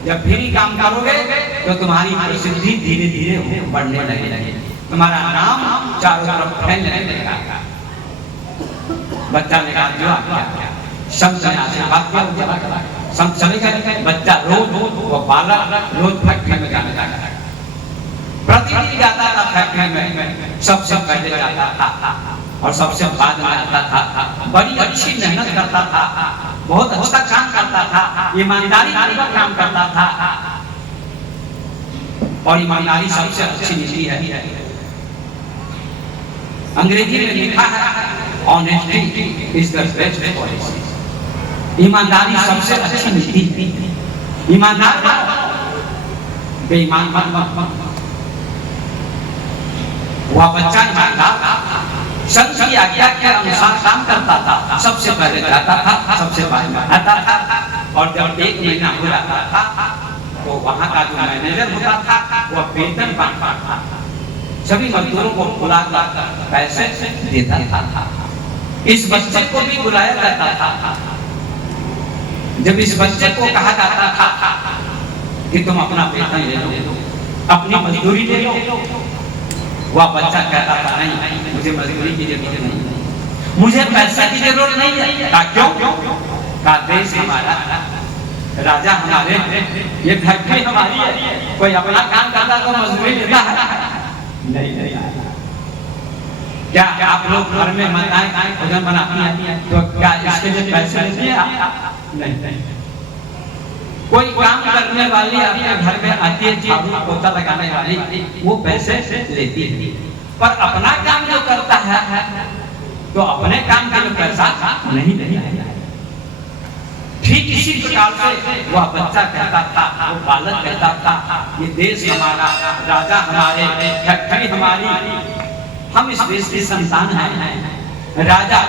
जब फ्री काम करोगे तो तुम्हारी प्रसिद्धि धीरे धीरे बढ़ने लगेगी, तुम्हारा नाम चारों तरफ फैलने लगेगा। बच्चा ने कहा जो आज्ञा, संत ने आशीर्वाद दिया, संत चले गए। बच्चा रोज वो बालक रोज फैक्ट्री में जाने लगा, प्रतिदिन जाता था फैक्ट्री में, सबसे पहले जाता था और सबसे बाद में आता था। बड़ी अच्छी मेहनत करता था, बहुत अच्छा काम करता था, ईमानदारी पूर्वक काम करता था। और ईमानदारी सबसे अच्छी नीति है। अंग्रेजी में लिखा है honesty is the best policy. ईमानदारी सबसे अच्छी नीति है। ईमानदार बेईमान मत। वह बच्चा ईमानदार संत की आज्ञा के अनुसार काम करता था, सबसे पहले जाता था, सबसे बाद में आता था। और जब 1 महीना हो जाता था तो वहाँ का जो मैनेजर होता था वह वेतन बांटता था, सभी मजदूरों को बुलाकर पैसे देता था। इस बच्चे को भी बुलाया जाता था। जब इस बच्चे को कहा जाता था कि तुम अपना वेतन ले लो, अपनी मजदूरी ले लो, वह बच्चा कहता था नहीं, मुझे मजदूरी की जरूरत नहीं, मुझे पैसे की जरूरत नहीं है। क्यों? का देश हमारा, राजा हमारे, ये फैक्ट्री हमारी है, कोई अपना काम करता तो मजदूरी लेता है? नहीं। क्या आप लोग घर में माताएं भोजन बनाती हैं तो क्या इसके लिए पैसे लेती हैं? नहीं। कोई काम करने वाली आपके घर में आती है, झाड़ू पोछा लगाने वाली, वो पैसे लेती है, पर अपना काम जो करता है तो अपने काम के लिए पैसा नहीं। ठीक इसी प्रकार से वह बच्चा कहता था, वो बालक कहता था, ये देश हमारा, राजा हमारे, फैक्ट्री हमारी, हम इस देश की संतान हैं। राजा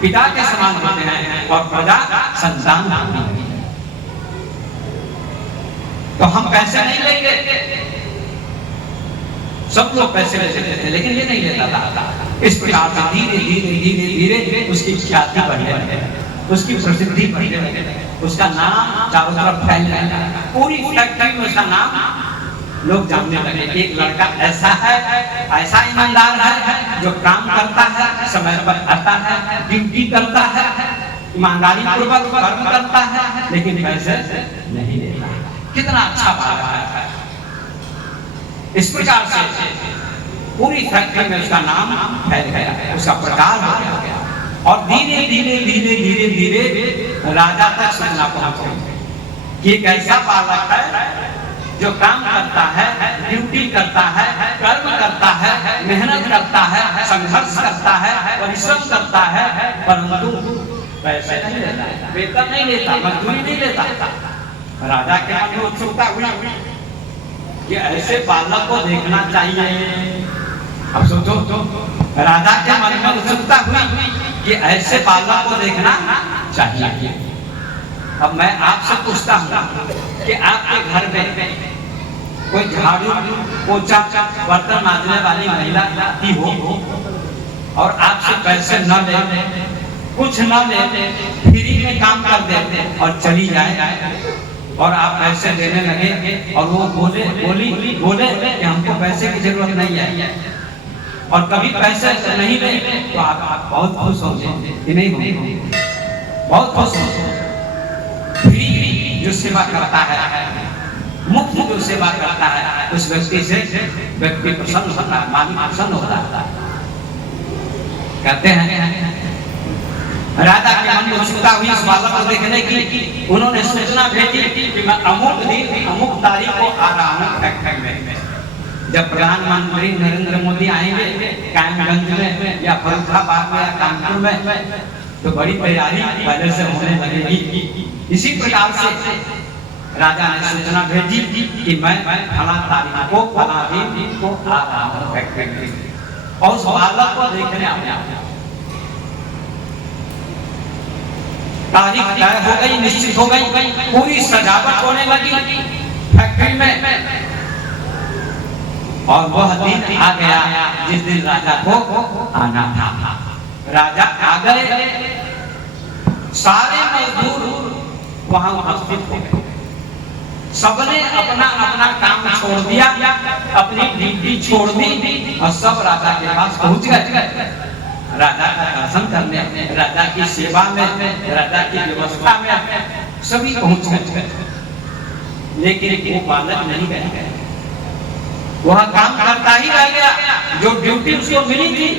पिता के समान होते हैं और प्रजा संतान होती है। तो हम पैसे नहीं लेंगे, सब लोग पैसे लेते थे, लेकिन ये नहीं लेता था। इस प्रकार से धीरे-धीरे उसकी ख्याति बढ़ने लगी, उसकी प्रसिद्धि बढ़ने लगी, उसका नाम चारों तरफ फैलने लगा, पूरी फैक्ट्री में उसका नाम लोग जानने लगे। एक लड़का ऐसा है, ऐसा ईमानदार है, जो काम करता है, समय पर आता है, ड्यूटी करता है, ईमानदारी पूर्वक कर्म करता है, लेकिन पैसे नहीं लेता। कितना अच्छा बात है। इस प्रकार से पूरी फैक्ट्री में उसका नाम फैल गया, उसका प्रचार हो गया और धीरे राजा तक सूचना पहुंच गई कि एक ऐसा बालक है जो काम करता है, ड्यूटी करता है, कर्म करता है, मेहनत करता है, संघर्ष करता है, परिश्रम करता है, परंतु पैसे नहीं लेता, वेतन नहीं लेता, मजदूरी नहीं लेता। राजा के मन में उत्सुकता हुई कि ऐसे बालक को देखना चाहिए। अब सोचो, राजा के मन में उत्सुकता हुई कि ऐसे बालक को देखना चाहिए। अब मैं आपसे पूछता हूँ कि आपके घर में कोई झाड़ू पोछा बर्तन मांजने वाली महिला आती हो और आपसे पैसे न ले, कुछ न ले, फ्री में काम कर दे और चली जाए और आप पैसे देने लगे और वो बोले कि हमको पैसे की जरूरत नहीं है और कभी पैसे नहीं ले, तो आप बहुत खुश होंगे कि नहीं होंगे? बहुत खुश होंगे। फ्री जो सेवा करता है, मुफ्त जो सेवा करता है, उस व्यक्ति से व्यक्ति प्रसन्न होता है, मालिक प्रसन्न होता है। कहते हैं राजा के मन में उत्सुकता हुई इस बालक को देखने की। उन्होंने सूचना भेजी कि मैं अमुक दिन अमुक तारीख को आ रहा हूँ फैक्ट्री में। जब प्रधानमंत्री नरेंद्र मोदी आएंगे कायमगंज में या फर्रुखाबाद में या कानपुर में, तो बड़ी तैयारी पहले से होने लगेगी। इसी प्रकार से राजा ने सूचना भेजी कि मैं फला तारीख को फला दिन को आ रहा हूँ फैक्ट्री में और उस बालक को देखने आया। तारीख तय हो गई, निश्चित हो गई, पूरी सजावट होने लगी फैक्ट्री में और वह दिन आ गया जिस दिन राजा को आना था। राजा आ गए, सारे मजदूर वहां उपस्थित हो गए, सबने अपना अपना काम छोड़ दिया, अपनी ड्यूटी छोड़ दी और सब राजा के पास पहुंच गए। राजा का दर्शन करने, राजा की सेवा में, राजा की व्यवस्था में सभी पहुंच गए, लेकिन वो बालक नहीं गया। वह काम करता ही रह गया, जो ड्यूटी उसको मिली थी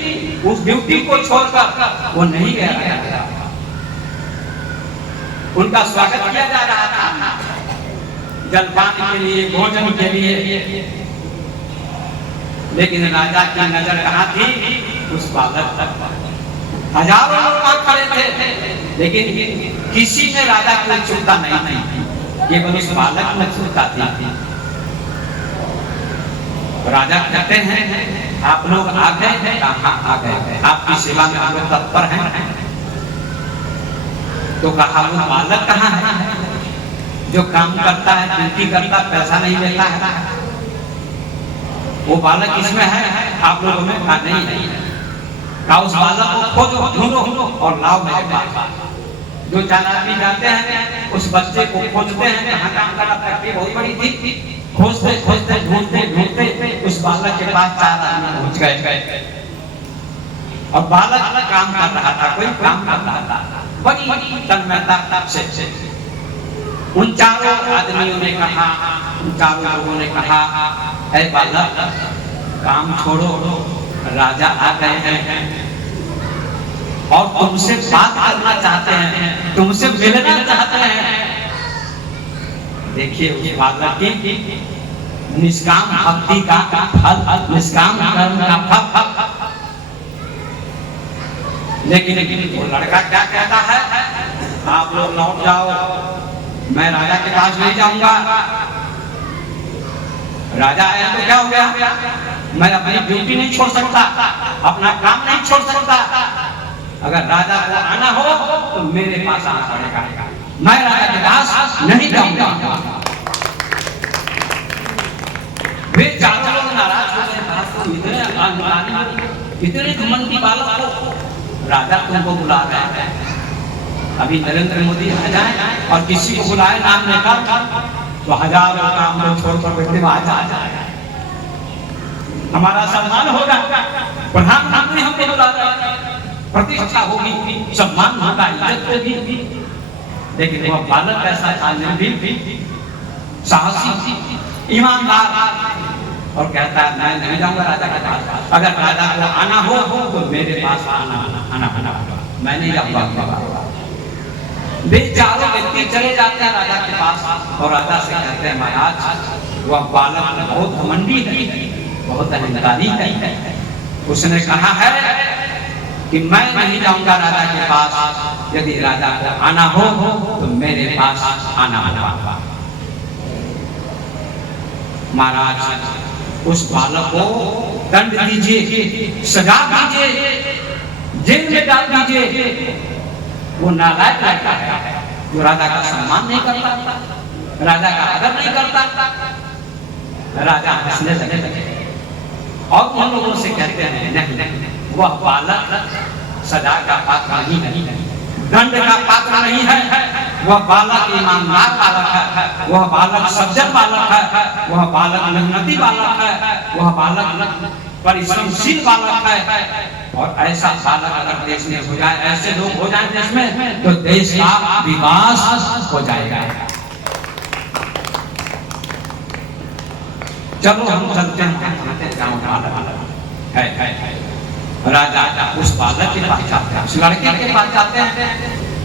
उस ड्यूटी को छोड़कर वो नहीं गया। उनका स्वागत किया जा रहा था जलपान के लिए, भोजन के लिए, लेकिन राजा की नजर कहाँ थी? उस बालक तक। हजारों लोग वहां खड़े थे, लेकिन किसी ने राजा की उत्सुकता नहीं थी, केवल उस बालक में उत्सुकता थी। राजा कहते हैं आप लोग आ गए? कहाँ आ गए? आपकी सेवा में हम लोग तत्पर हैं। तो कहा वो बालक कहाँ है जो काम करता है, ड्यूटी करता, पैसा नहीं लेता है? वो बालक इसमें है, आप लोगों में नहीं है। का उस बालक को खोजो, ढूंढो और लाओ मेरे पास। जो चार आदमी जाते हैं उस बच्चे को खोजते हैं, कहाँ काम करना फैक्ट्री बहुत बड़ी थी, खोजते खोजते ढूंढते ढूंढते उस बालक के पास चार आदमी पहुंच गए और बालक काम कर रहा था, कोई काम कर रहा था बड़ी तन्मयता से। उन चारों आदमियों ने कहा, उन चारों लोगों ने कहा, ऐ बालक काम छोड़ो, राजा आ गए हैं और तुमसे बात करना चाहते हैं, तुमसे मिलना चाहते हैं। देखिए उस बालक की निष्काम भक्ति का फल, निष्काम कर्म का फल। लेकिन वो लड़का क्या कहता है, आप लोग लौट जाओ, मैं राजा के पास नहीं जाऊंगा। राजा आया तो क्या हो गया, मैं अपनी ड्यूटी नहीं छोड़ सकता, अपना काम नहीं छोड़ सकता। अगर राजा को आना हो तो मेरे पास आना पड़ेगा, मैं राजा के पास नहीं जाऊंगा। वे चारों लोग नाराज हो गए, इतने घमंडी बालक को राजा तुमको बुला रहे हैं। अभी नरेंद्र मोदी आ जाए और किसी को बुलाए नाम लेकर तो हजारों काम लोग छोड़कर बैठे आ जाए, हमारा सम्मान होगा, प्रधानमंत्री हमको बुला रहे हैं, प्रतिष्ठा होगी, सम्मान होगा, इज्जत होगी। लेकिन वह बालक ऐसा था, निर्भीक, साहसी, ईमानदार और कहता है मैं नहीं जाऊंगा राजा के पास, अगर राजा को आना हो तो मेरे पास आना, मैं नहीं जाऊंगा। वे चारों व्यक्ति चले जाते हैं राजा के पास और राजा से कहते हैं महाराज वह बालक बहुत घमंडी है, बहुत अहंकारी है, उसने कहा है कि मैं नहीं जाऊंगा राजा के पास, यदि राजा को आना हो तो मेरे पास आना होगा। महाराज उस बालक को दंड दीजिए, सजा दीजिए, जेल में डाल दीजिए। वो नालायक लड़का है जो राजा का सम्मान नहीं करता, राजा का आदर नहीं करता। राजा हंसने लगे और उन लोगों से कहते हैं नहीं, वह बालक सजा का पात्र नहीं है, दंड का पात्र नहीं है, वह बालक ईमानदार बालक है, वह बालक सज्जन बालक है, वह बालक मेहनती बालक है, वह बालक परिश्रमशील बालक है। और ऐसा बालक अगर देश में हो जाए, ऐसे लोग हो जाए देश में, तो देश का विकास हो जाएगा। चलो हम चलते हैं, राजा उस बालक के पास जाते हैं, उस लड़के के पास जाते हैं,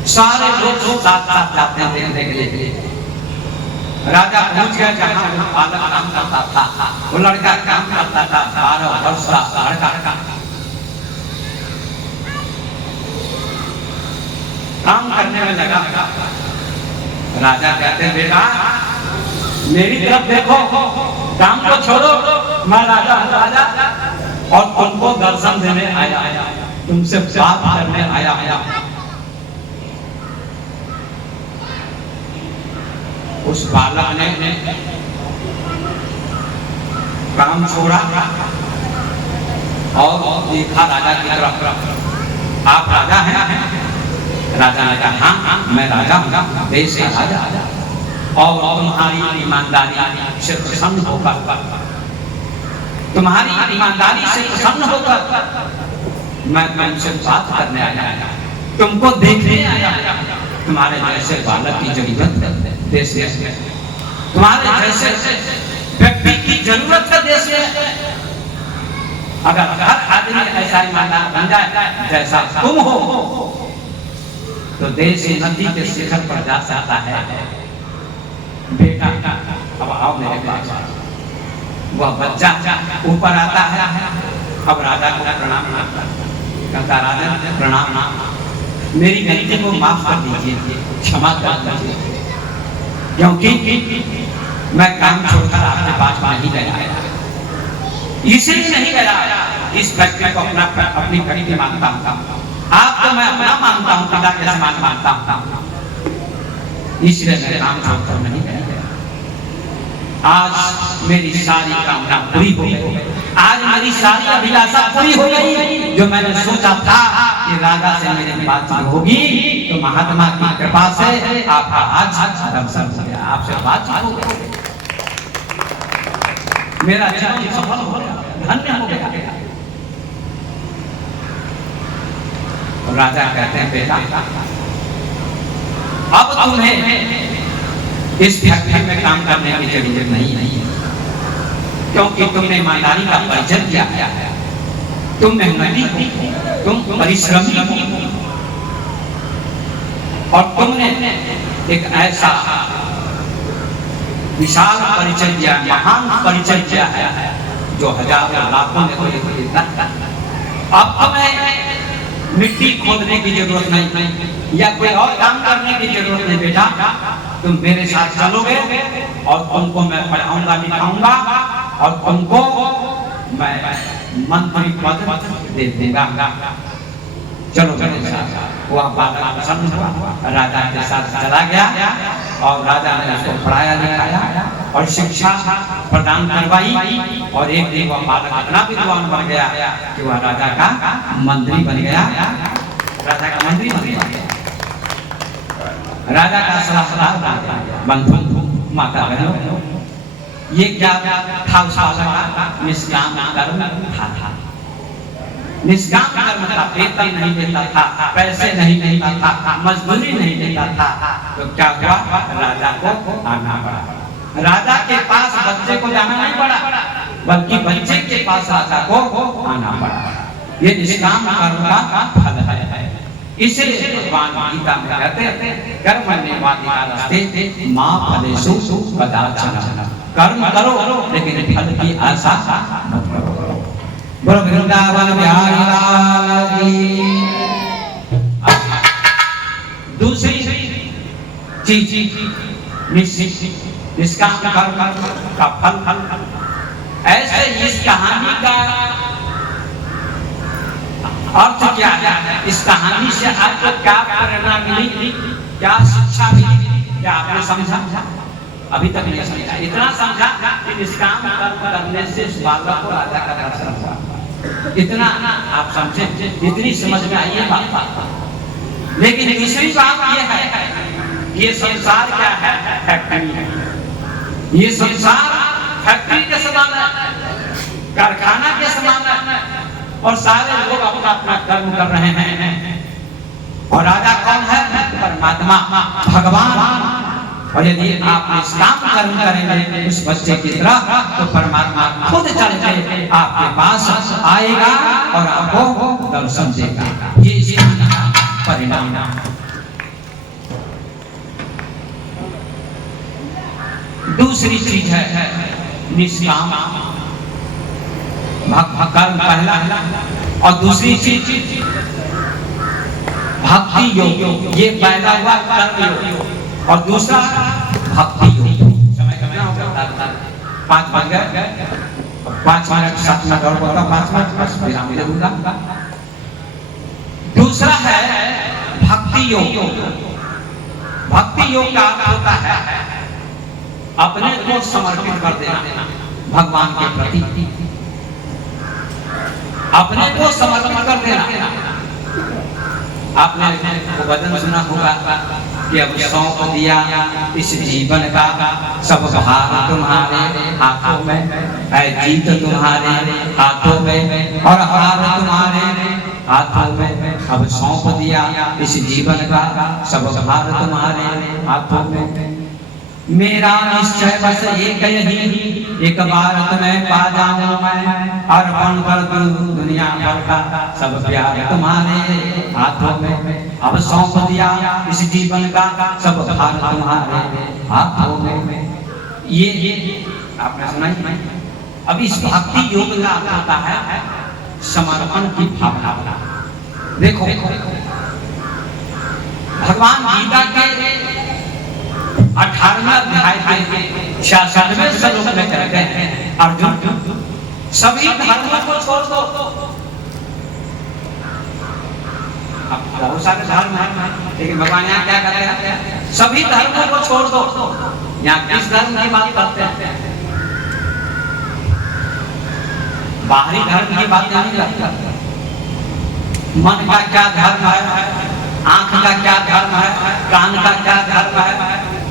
सारे लोग साथ साथ जाते हैं देखने के लिए। राजा पहुंच गया जहां वो बालक काम करता था, वो लड़का काम करता था, 12 वर्ष का लड़का काम करने में लगा। राजा कहते हैं बेटा मेरी तरफ देखो, काम को छोड़ो, मैं राजा और तुमको दर्शन देने आया, तुमसे बात करने आया। उस बालक ने काम छोड़ा और देखा राजा की तरफ, आप राजा हैं? राजा ने कहा हाँ मैं राजा हूँ, देश का राजा, और तुम्हारी ईमानदारी से प्रसन्न होकर, तुम्हारी ईमानदारी से प्रसन्न होकर मैं तुमसे बात करने आया, तुमको देखने आया। तुम्हारे जैसे बालक की जरूरत है देश में, तुम्हारे जैसे व्यक्ति की जरूरत है देश में। अगर हर आदमी ऐसा ईमानदार बन जाए जैसा तुम हो तो देश नदी के शिखर पर जा सकता है। बेटा अब आओ मेरे पास। वह बच्चा ऊपर आता है, अब राजा को प्रणाम कहता, राजा प्रणाम, मेरी गलती को माफ कर दीजिए, क्षमा कर दीजिए, क्योंकि मैं काम छोड़कर आपके पास नहीं गया, इसलिए नहीं गया इस फैक्ट्री को अपनी फैक्ट्री मानता हूँ, आपको मैं अपना मानता हूँ, पिता के समान मानता हूँ, इसलिए मैं काम छोड़कर नहीं गया। आज मेरी सारी कामना पूरी हो गई, आज मेरी सारी अभिलाषा पूरी हो गई। जो मैंने सोचा था कि राजा से मेरी बातचीत होगी, तो महात्मा की कृपा से आपका आज दर्शन हो गया, आपसे बातचीत हो गई, मेरा जीवन सफल हो गया, धन्य हो गया। राजा कहते हैं बेटा, अब तुम्हें इस फैक्ट्री में काम करने की जरूरत नहीं है, क्योंकि तुमने ईमानदारी का परिचय दिया है, तुम मेहनती हो, तुम परिश्रमी हो, और तुमने एक ऐसा विशाल परिचय दिया, महान परिचय दिया है जो हजारों लाखों ने अब तुम्हें मिट्टी खोदने की जरूरत नहीं या कोई और काम करने की जरूरत नहीं बेटा, तुम मेरे साथ चलोगे और तुमको मैं पढ़ाऊंगा लिखाऊंगा और तुमको मैं मंत्री पद दे दूंगा। चलो मेरे साथ। वह बालक प्रसन्न हुआ, राजा के साथ चला गया और राजा ने उसको पढ़ाया लिखाया और शिक्षा प्रदान करवाई, और एक दिन वह बालक इतना विद्वान बन गया कि वह राजा का मंत्री बन गया, राजा का मंत्री बन गया, राजा का सलाहकार बन गया। बंधु माता बहनों, ये क्या था उस बालक का? निष्काम कर्म था। निष्काम कर्म था, वेतन नहीं देता था, पैसे नहीं देता था, मजदूरी नहीं देता था, तो क्या हुआ? राजा को आना पड़ा। राजा के पास बच्चे को जाना नहीं पड़ा, बल्कि बच्चे के पास राजा को आना पड़ा। ये निष्काम कर्म का फल है। इसलिए भगवान गीता में कहते हैं कर्मण्येवाधिकारस्ते मा फलेषु कदाचन। कर्म करो लेकिन फल की आशा मत करो। बोलो वृंदावन बिहारी लाल की। दूसरी चीज निष्काम कर्म का फल। ऐसे इस कहानी का अर्थ क्या है? इस कहानी से आपको क्या प्रेरणा मिली, क्या शिक्षा मिली, क्या आपने समझा? अभी तक नहीं समझा। इतना समझा कि निष्काम कर्म करने से इस बालक को राजा का दर्शन हुआ, इतना आप समझे, इतनी समझ में आई है बात। लेकिन दूसरी बात यह है, ये संसार क्या है? फैक्ट्री है। ये संसार फैक्ट्री के समान है, कारखाना के समान है, और सारे लोग अपना अपना कर्म कर रहे हैं। और राजा कौन है? परमात्मा, भगवान। और यदि आप निष्काम कर्म करेंगे उस बच्चे की तरह, तो परमात्मा खुद चल के आपके पास आएगा और आपको दर्शन देगा। ये इसी परिणाम। दूसरी चीज है निष्काम कर्म, पहला, और दूसरी चीज भक्ति योग। ये पहला हुआ कर्म योग और दूसरा भक्ति योग। समय कितना हो गया? 5 बज गए। 5 मिनट 7 मिनट और बोला, 5 मिनट बस विराम दे दूंगा। दूसरा है भक्ति योग। भक्ति योग का अर्थ होता है अपने को समर्पित कर देना भगवान के प्रति, अपने को समर्पित कर देना। आपने वचन सुना होगा कि अब सौंप दिया इस जीवन का सब भार तुम्हारे हाथों में, है जीत तुम्हारे हाथों में और हार तुम्हारे हाथों में। अब सौंप दिया इस जीवन का सब भार तुम्हारे हाथों में। मेरा निश्चय बस एक यही, एक बार तुम्हें पा जाऊं मैं, अर्पण कर दूं दुनिया भर का सब प्यार तुम्हारे हाथों में। अब सौंप दिया इस जीवन का सब भार तुम्हारे हाथों में। ये आपने सुना ही। अब इस भक्ति योग का अर्थ होता है समर्पण की भावना। देखो भगवान गीता के 18वें अध्याय के 66वें श्लोक में कहते हैं, अर्जुन सभी धर्मों को छोड़ दो। अब बहुत सारे धर्म हैं, लेकिन भगवान यहाँ क्या कहते हैं? सभी धर्मों को छोड़ दो। यहाँ किस धर्म की बात करते हैं? बाहरी धर्म की बात नहीं करता। मन का क्या धर्म है, आंख का क्या धर्म है, कान का क्या धर्म है,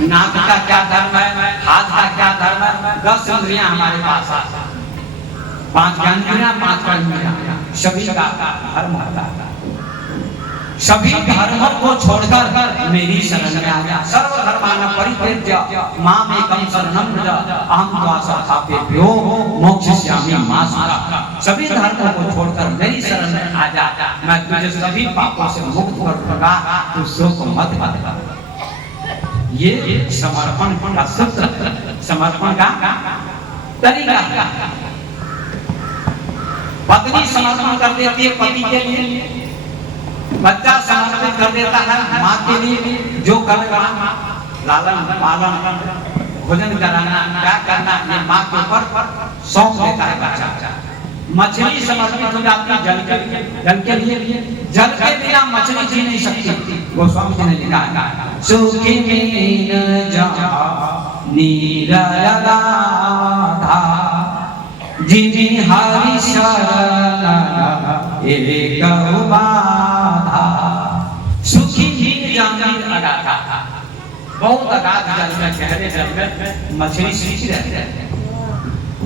नाक का क्या धर्म है, हाथ का क्या धर्म है। 10 इंद्रियां हमारे पास है, 5 ज्ञानेंद्रियां, 5 कर्मेंद्रियां, सभी का धर्म होता है। सभी धर्मों को छोड़कर मेरी शरण में आ जा। सर्वधर्मान् परित्यज्य माम एकम शरणं व्रज अहं त्वा सर्वपापेभ्यो मोक्षयिष्यामि मा शुचः। सभी धर्मों को छोड़कर मेरी शरण में आ जा, मैं तुझे सभी पापों से मुक्त कर दूंगा, तू शोक मत कर। ये समर्पण का सूत्र, समर्पण का तरीका। पत्नी समर्पण कर देती है पति के लिए, बच्चा समर्पित कर देता है माँ के लिए, जो करेगा लालन पालन भोजन कराना क्या करना ये माँ के ऊपर सौंप देता है बच्चा। मछली समर्पित हो जाती है जल के लिए, जल के बिना मछली जी नहीं सकती। गोस्वामी जी ने लिखा है सुखी मीन जा नीरदा जिनि हरि शरण एक बाधा। सुखी मीन जानी अगाधा, बहुत अगाध जल में गहरे जल में मछली सीखी रहती है,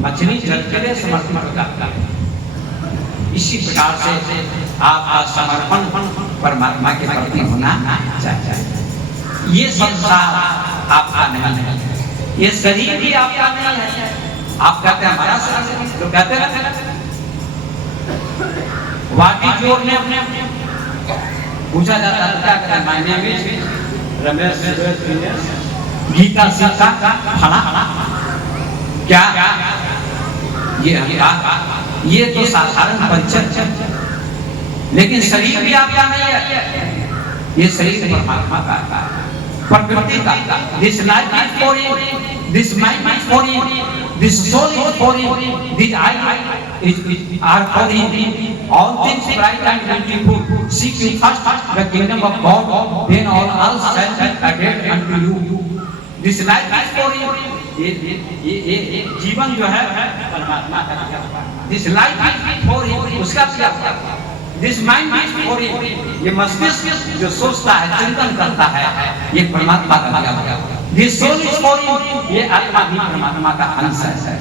मछली जल के लिए समर्पित हो जाता है। इसी प्रकार से आप समर्पण परमात्मा के प्रति होना चाहिए। ये संसार आपका नहीं है, ये शरीर भी आपका नहीं है। आप कहते हैं हमारा शरीर, तो कहते हैं वाकी जोर में अपने पूछा जाता है क्या कहते हैं, my name is Ramesh Gita सीखा फला क्या, ये तो साधारण परिचय, लेकिन शरीर भी आपका नहीं है, ये शरीर परमात्मा का, प्रकृति का। This life is for you, this mind is for you, this soul is for you, this eye are for you. All things bright and beautiful, seek you first the kingdom of God, then all else shall be added unto you. This life is for you. ये जीवन जो है परमात्मा का दिया हुआ है। This life is for you, उसका दिया हुआ है। This mind is for you, ये मस्तिष्क जो सोचता है चिंतन करता है ये परमात्मा का दिया हुआ है। This soul is for you, ये आत्मा भी परमात्मा का अंश है।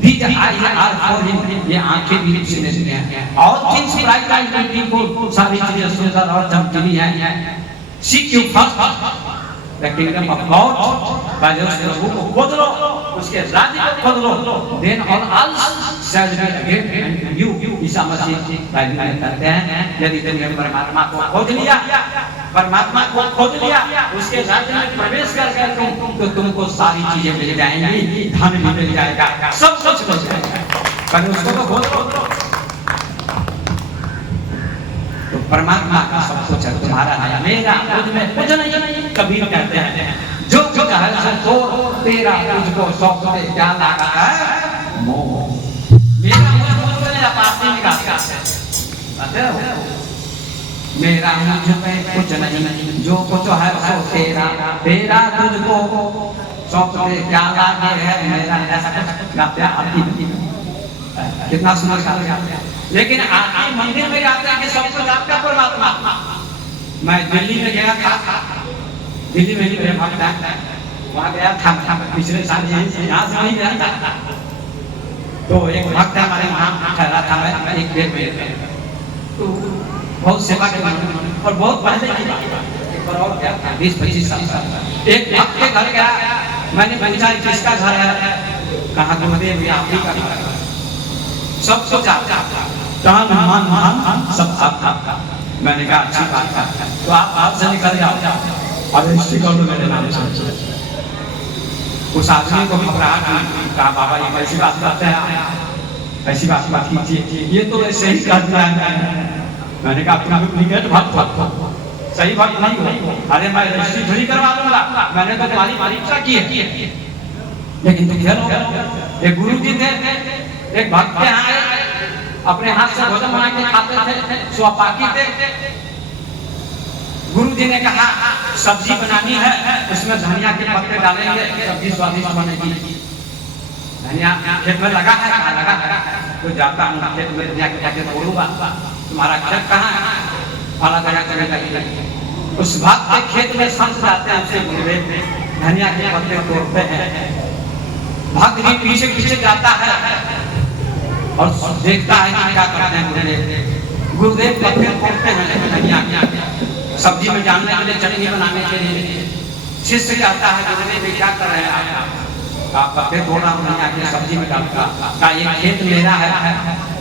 These eyes are for him, ये आंखें भी उसी ने दी हैं। All things bright and beautiful, सारी चीजें सुंदर और चमकीली हैं। Seek you first the kingdom of God, पहले उस प्रभु को खोज लो, उसके राज्य को खोज लो, then all else shall be added unto you। Isa Masih Bible में कहते हैं यदि तुमने परमात्मा को खोज लिया, परमात्मा को खोज लिया, उसके राज्य में प्रवेश कर गए तुम, तो तुमको सारी चीजें मिल जाएंगी, धन भी मिल जाएगा, सब कुछ मिल जाएगा। पहले उसको तो खोज लो। तो परमात्मा का सब कुछ है, तुम्हारा है, मेरा खुद में कुछ नहीं। कबीर कहते हैं जो कुछ है सो तो तेरा, तुझको सौंप दे क्या लगा है मोह। मेरा मुझको मेरा पास नहीं निकालता, मेरा मुझ में कुछ नहीं, जो कुछ है सो तेरा, तेरा तुझको सौंप दे क्या लागे है मेरा। ऐसा कुछ गाते हैं, कितना सुंदर गाते हैं। लेकिन आखिर मंदिर में जाते हैं कि सब कुछ आपका परमात्मा। मैं दिल्ली में गया था, दिल्ली में ही मेरे भक्त है, वहाँ गया था पिछले साल, यहाँ से नहीं गया था। तो एक भक्त है हमारे वहाँ ठहरा था मैं एक बेर में, तो बहुत सेवा के और बहुत पहले की बात, और क्या था 20-25 साल। एक भक्त के घर गया, मैंने पूछा किसका घर है, कहा गुरुदेव ये आप ही का घर है। सब कुछ आपका, तन मन सब आपका। मैंने कहा अच्छी बात है, तो आप आपसे निकल जाओ और रजिस्ट्री कर लो मेरे नाम से। उस आदमी को घबराहट, कहा बाबा ये कैसी बात करते हैं, ऐसी बात कीजिए, ये तो ऐसे ही कर दिया है। मैंने कहा अपना डुप्लीकेट भक्त, सही भक्त नहीं हो। अरे मैं रजिस्ट्री थोड़ी करवा दूंगा, मैंने तो तुम्हारी परीक्षा की है। लेकिन तुम खेलो, एक गुरु जी थे, एक भक्त आए, अपने हाथ से भोजन बना के खाते थे, स्वपाकी थे। गुरु जी ने कहा सब्जी बनानी है, उसमें धनिया के पत्ते डालेंगे, सब्जी स्वादिष्ट बनेगी। धनिया खेत में लगा है, कहाँ लगा है, तो जाता हूँ खेत में धनिया के जाके तोड़ूंगा, तुम्हारा खेत कहाँ है, फला जगह चले जाइए। उस बात के खेत में संत जाते हैं, उसे गुरुदेव धनिया के पत्ते तोड़ते हैं। भक्त भी पीछे पीछे जाता है और देखता है कि क्या करते हैं गुरुदेव। गुरुदेव पत्ते तोड़ते हैं धनिया सब्जी में डालने के लिए, चटनी बनाने के लिए। शिष्य कहता है गुरुदेव क्या कर रहे हैं आप पत्ते तोड़ रहा हूँ धनिया की सब्जी में डालूंगा। का ये खेत मेरा है,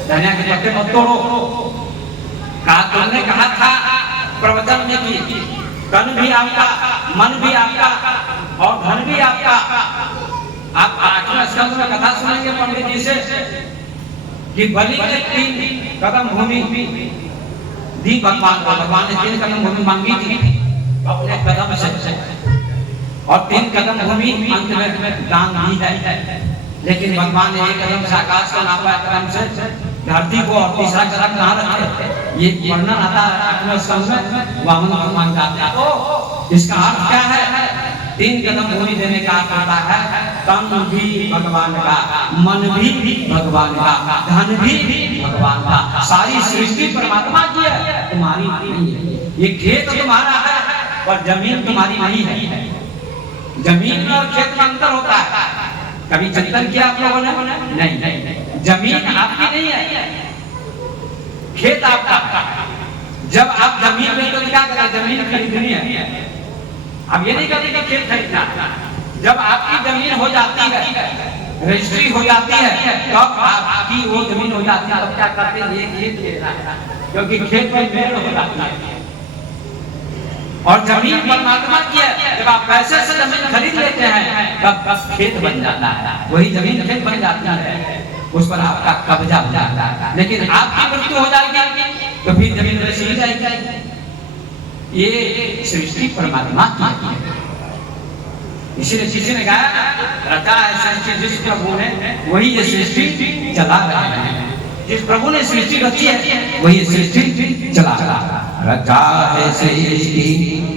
धनिया के पत्ते मत तोड़ो। कहा तुमने कहा था प्रवचन में कि तन भी आपका, मन भी आपका और धन भी आपका। आप 8वें स्कंद में कथा सुनेंगे पंडित जी से कि बलि ने 3 कदम भूमि दी भगवान को। भगवान ने 3 कदम भूमि मांगी थी अपने कदम से, और 3 कदम भूमि अंत में दान दी है। लेकिन भगवान ने 1 कदम से आकाश को नापा, 1 कदम से धरती को, और 3रा कदम कहाँ रखे, ये वर्णन आता है 8वें स्कंद में वामन भगवान का। तो इसका अर्थ क्या है? 3 कदम भूमि देने का अर्थ होता है तन भी भगवान का, मन भी भगवान का, धन भी भगवान का। सारी सृष्टि परमात्मा की है, तुम्हारी नहीं है। ये खेत तुम्हारा है पर जमीन तुम्हारी नहीं है। जमीन और खेत में अंतर होता है। कभी चिंतन किया आप लोगों ने? नहीं। जमीन आपकी नहीं है, खेत आपका। जब आप जमीन में तो क्या करें, जमीन खरीदनी है। अब ये नहीं कहते कि खेत खरीदना। जब आपकी जमीन हो जाती है, रजिस्ट्री हो जाती है, तब आपकी वो जमीन हो जाती है, तब क्या करते हैं, ये खेत लेना है, क्योंकि खेत में मेड़ हो जाता है। और जमीन परमात्मा की है। जब आप पैसे से जमीन खरीद लेते हैं तब बस खेत बन जाता है, वही जमीन खेत बन जाती है, उस पर आपका कब्जा हो जाता है। लेकिन आपकी मृत्यु हो जाएगी तो फिर जमीन वैसे ही जाएगी। ये सृष्टि परमात्मा की है। इसीलिए किसी ने कहा रचा है सृष्टि जिस प्रभु ने, वही ये सृष्टि चला रहे हैं। जिस प्रभु ने सृष्टि रची है वही सृष्टि चला रहा है। रचा है सृष्टि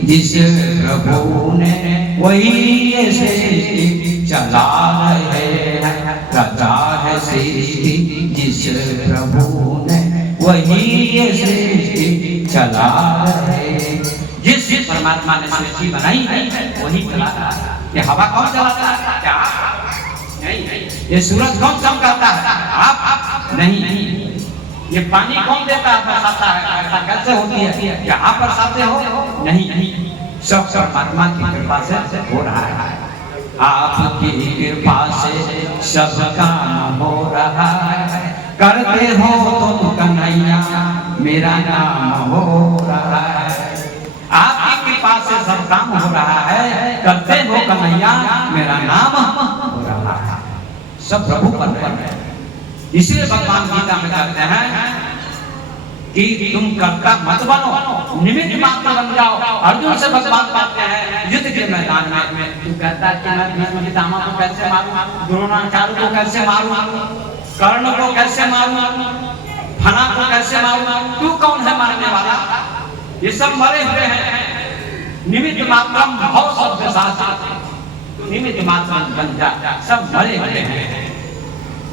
जिस प्रभु ने, वही ये सृष्टि चला रहे हैं। रचा है सृष्टि जिस प्रभु ने, वही ये सृष्टि चला रहे हैं। जिस परमात्मा ने सृष्टि बनाई है वही चला रहा है। ये हवा कौन चलाता है? क्या? नहीं। ये सूरज कौन चमकाता है? आप नहीं। ये पानी कौन देता है, बरसाता है? ऐसा कैसे होती है? क्या आप बरसाते हो? नहीं। सब परमात्मा की कृपा से हो रहा है। आपकी कृपा से सब काम हो रहा है। करते हो तुम कन्हैया, मेरा नाम हो रहा है। आपकी कृपा से सब काम हो रहा है। करते हो कन्हैया, मेरा नाम हो रहा है। सब प्रभु पर है। इसलिए भगवान गीता में कहते हैं कि तुम कर्ता मत बनो, निमित्त मात्र बन जाओ। अर्जुन से भगवान कहते हैं युद्ध के मैदान में, तू कहता है कि मैं भीष्म पितामह को कैसे मारूं, द्रोणाचार्य को कैसे मारूं, कर्ण को कैसे मारूं, फना को कैसे मारूं, तू कौन है मारने वाला? ये सब मरे हुए हैं। निमित्त मात्रम भव शब्द शास्त्र, तू निमित्त मात्र बन जा। सब मरे हुए हैं,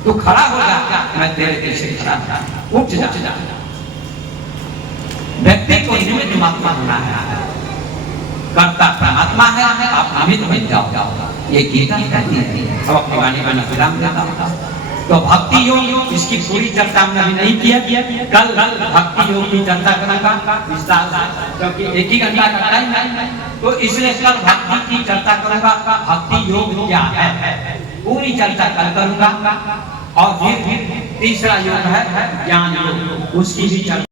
तू खड़ा हो जा, मैं तेरे पीछे खड़ा, उठ जा। व्यक्ति को निमित्त मात्र होना है। कर्ता परमात्मा है, आप निमित्त बन जाओ। ये गीता कहती है। अब अपनी वाणी में विराम देता हूं। तो भक्ति योग, इसकी पूरी चर्चा हमने अभी नहीं किया। कल भक्ति योग की चर्चा करूंगा विस्तार से, क्योंकि 1 ही घंटा का टाइम है। तो इसलिए कल भक्ति की चर्चा करूंगा। भक्ति योग क्या है पूरी चर्चा कल करूंगा। और फिर तीसरा योग है ज्ञान योग, उसकी भी चर्चा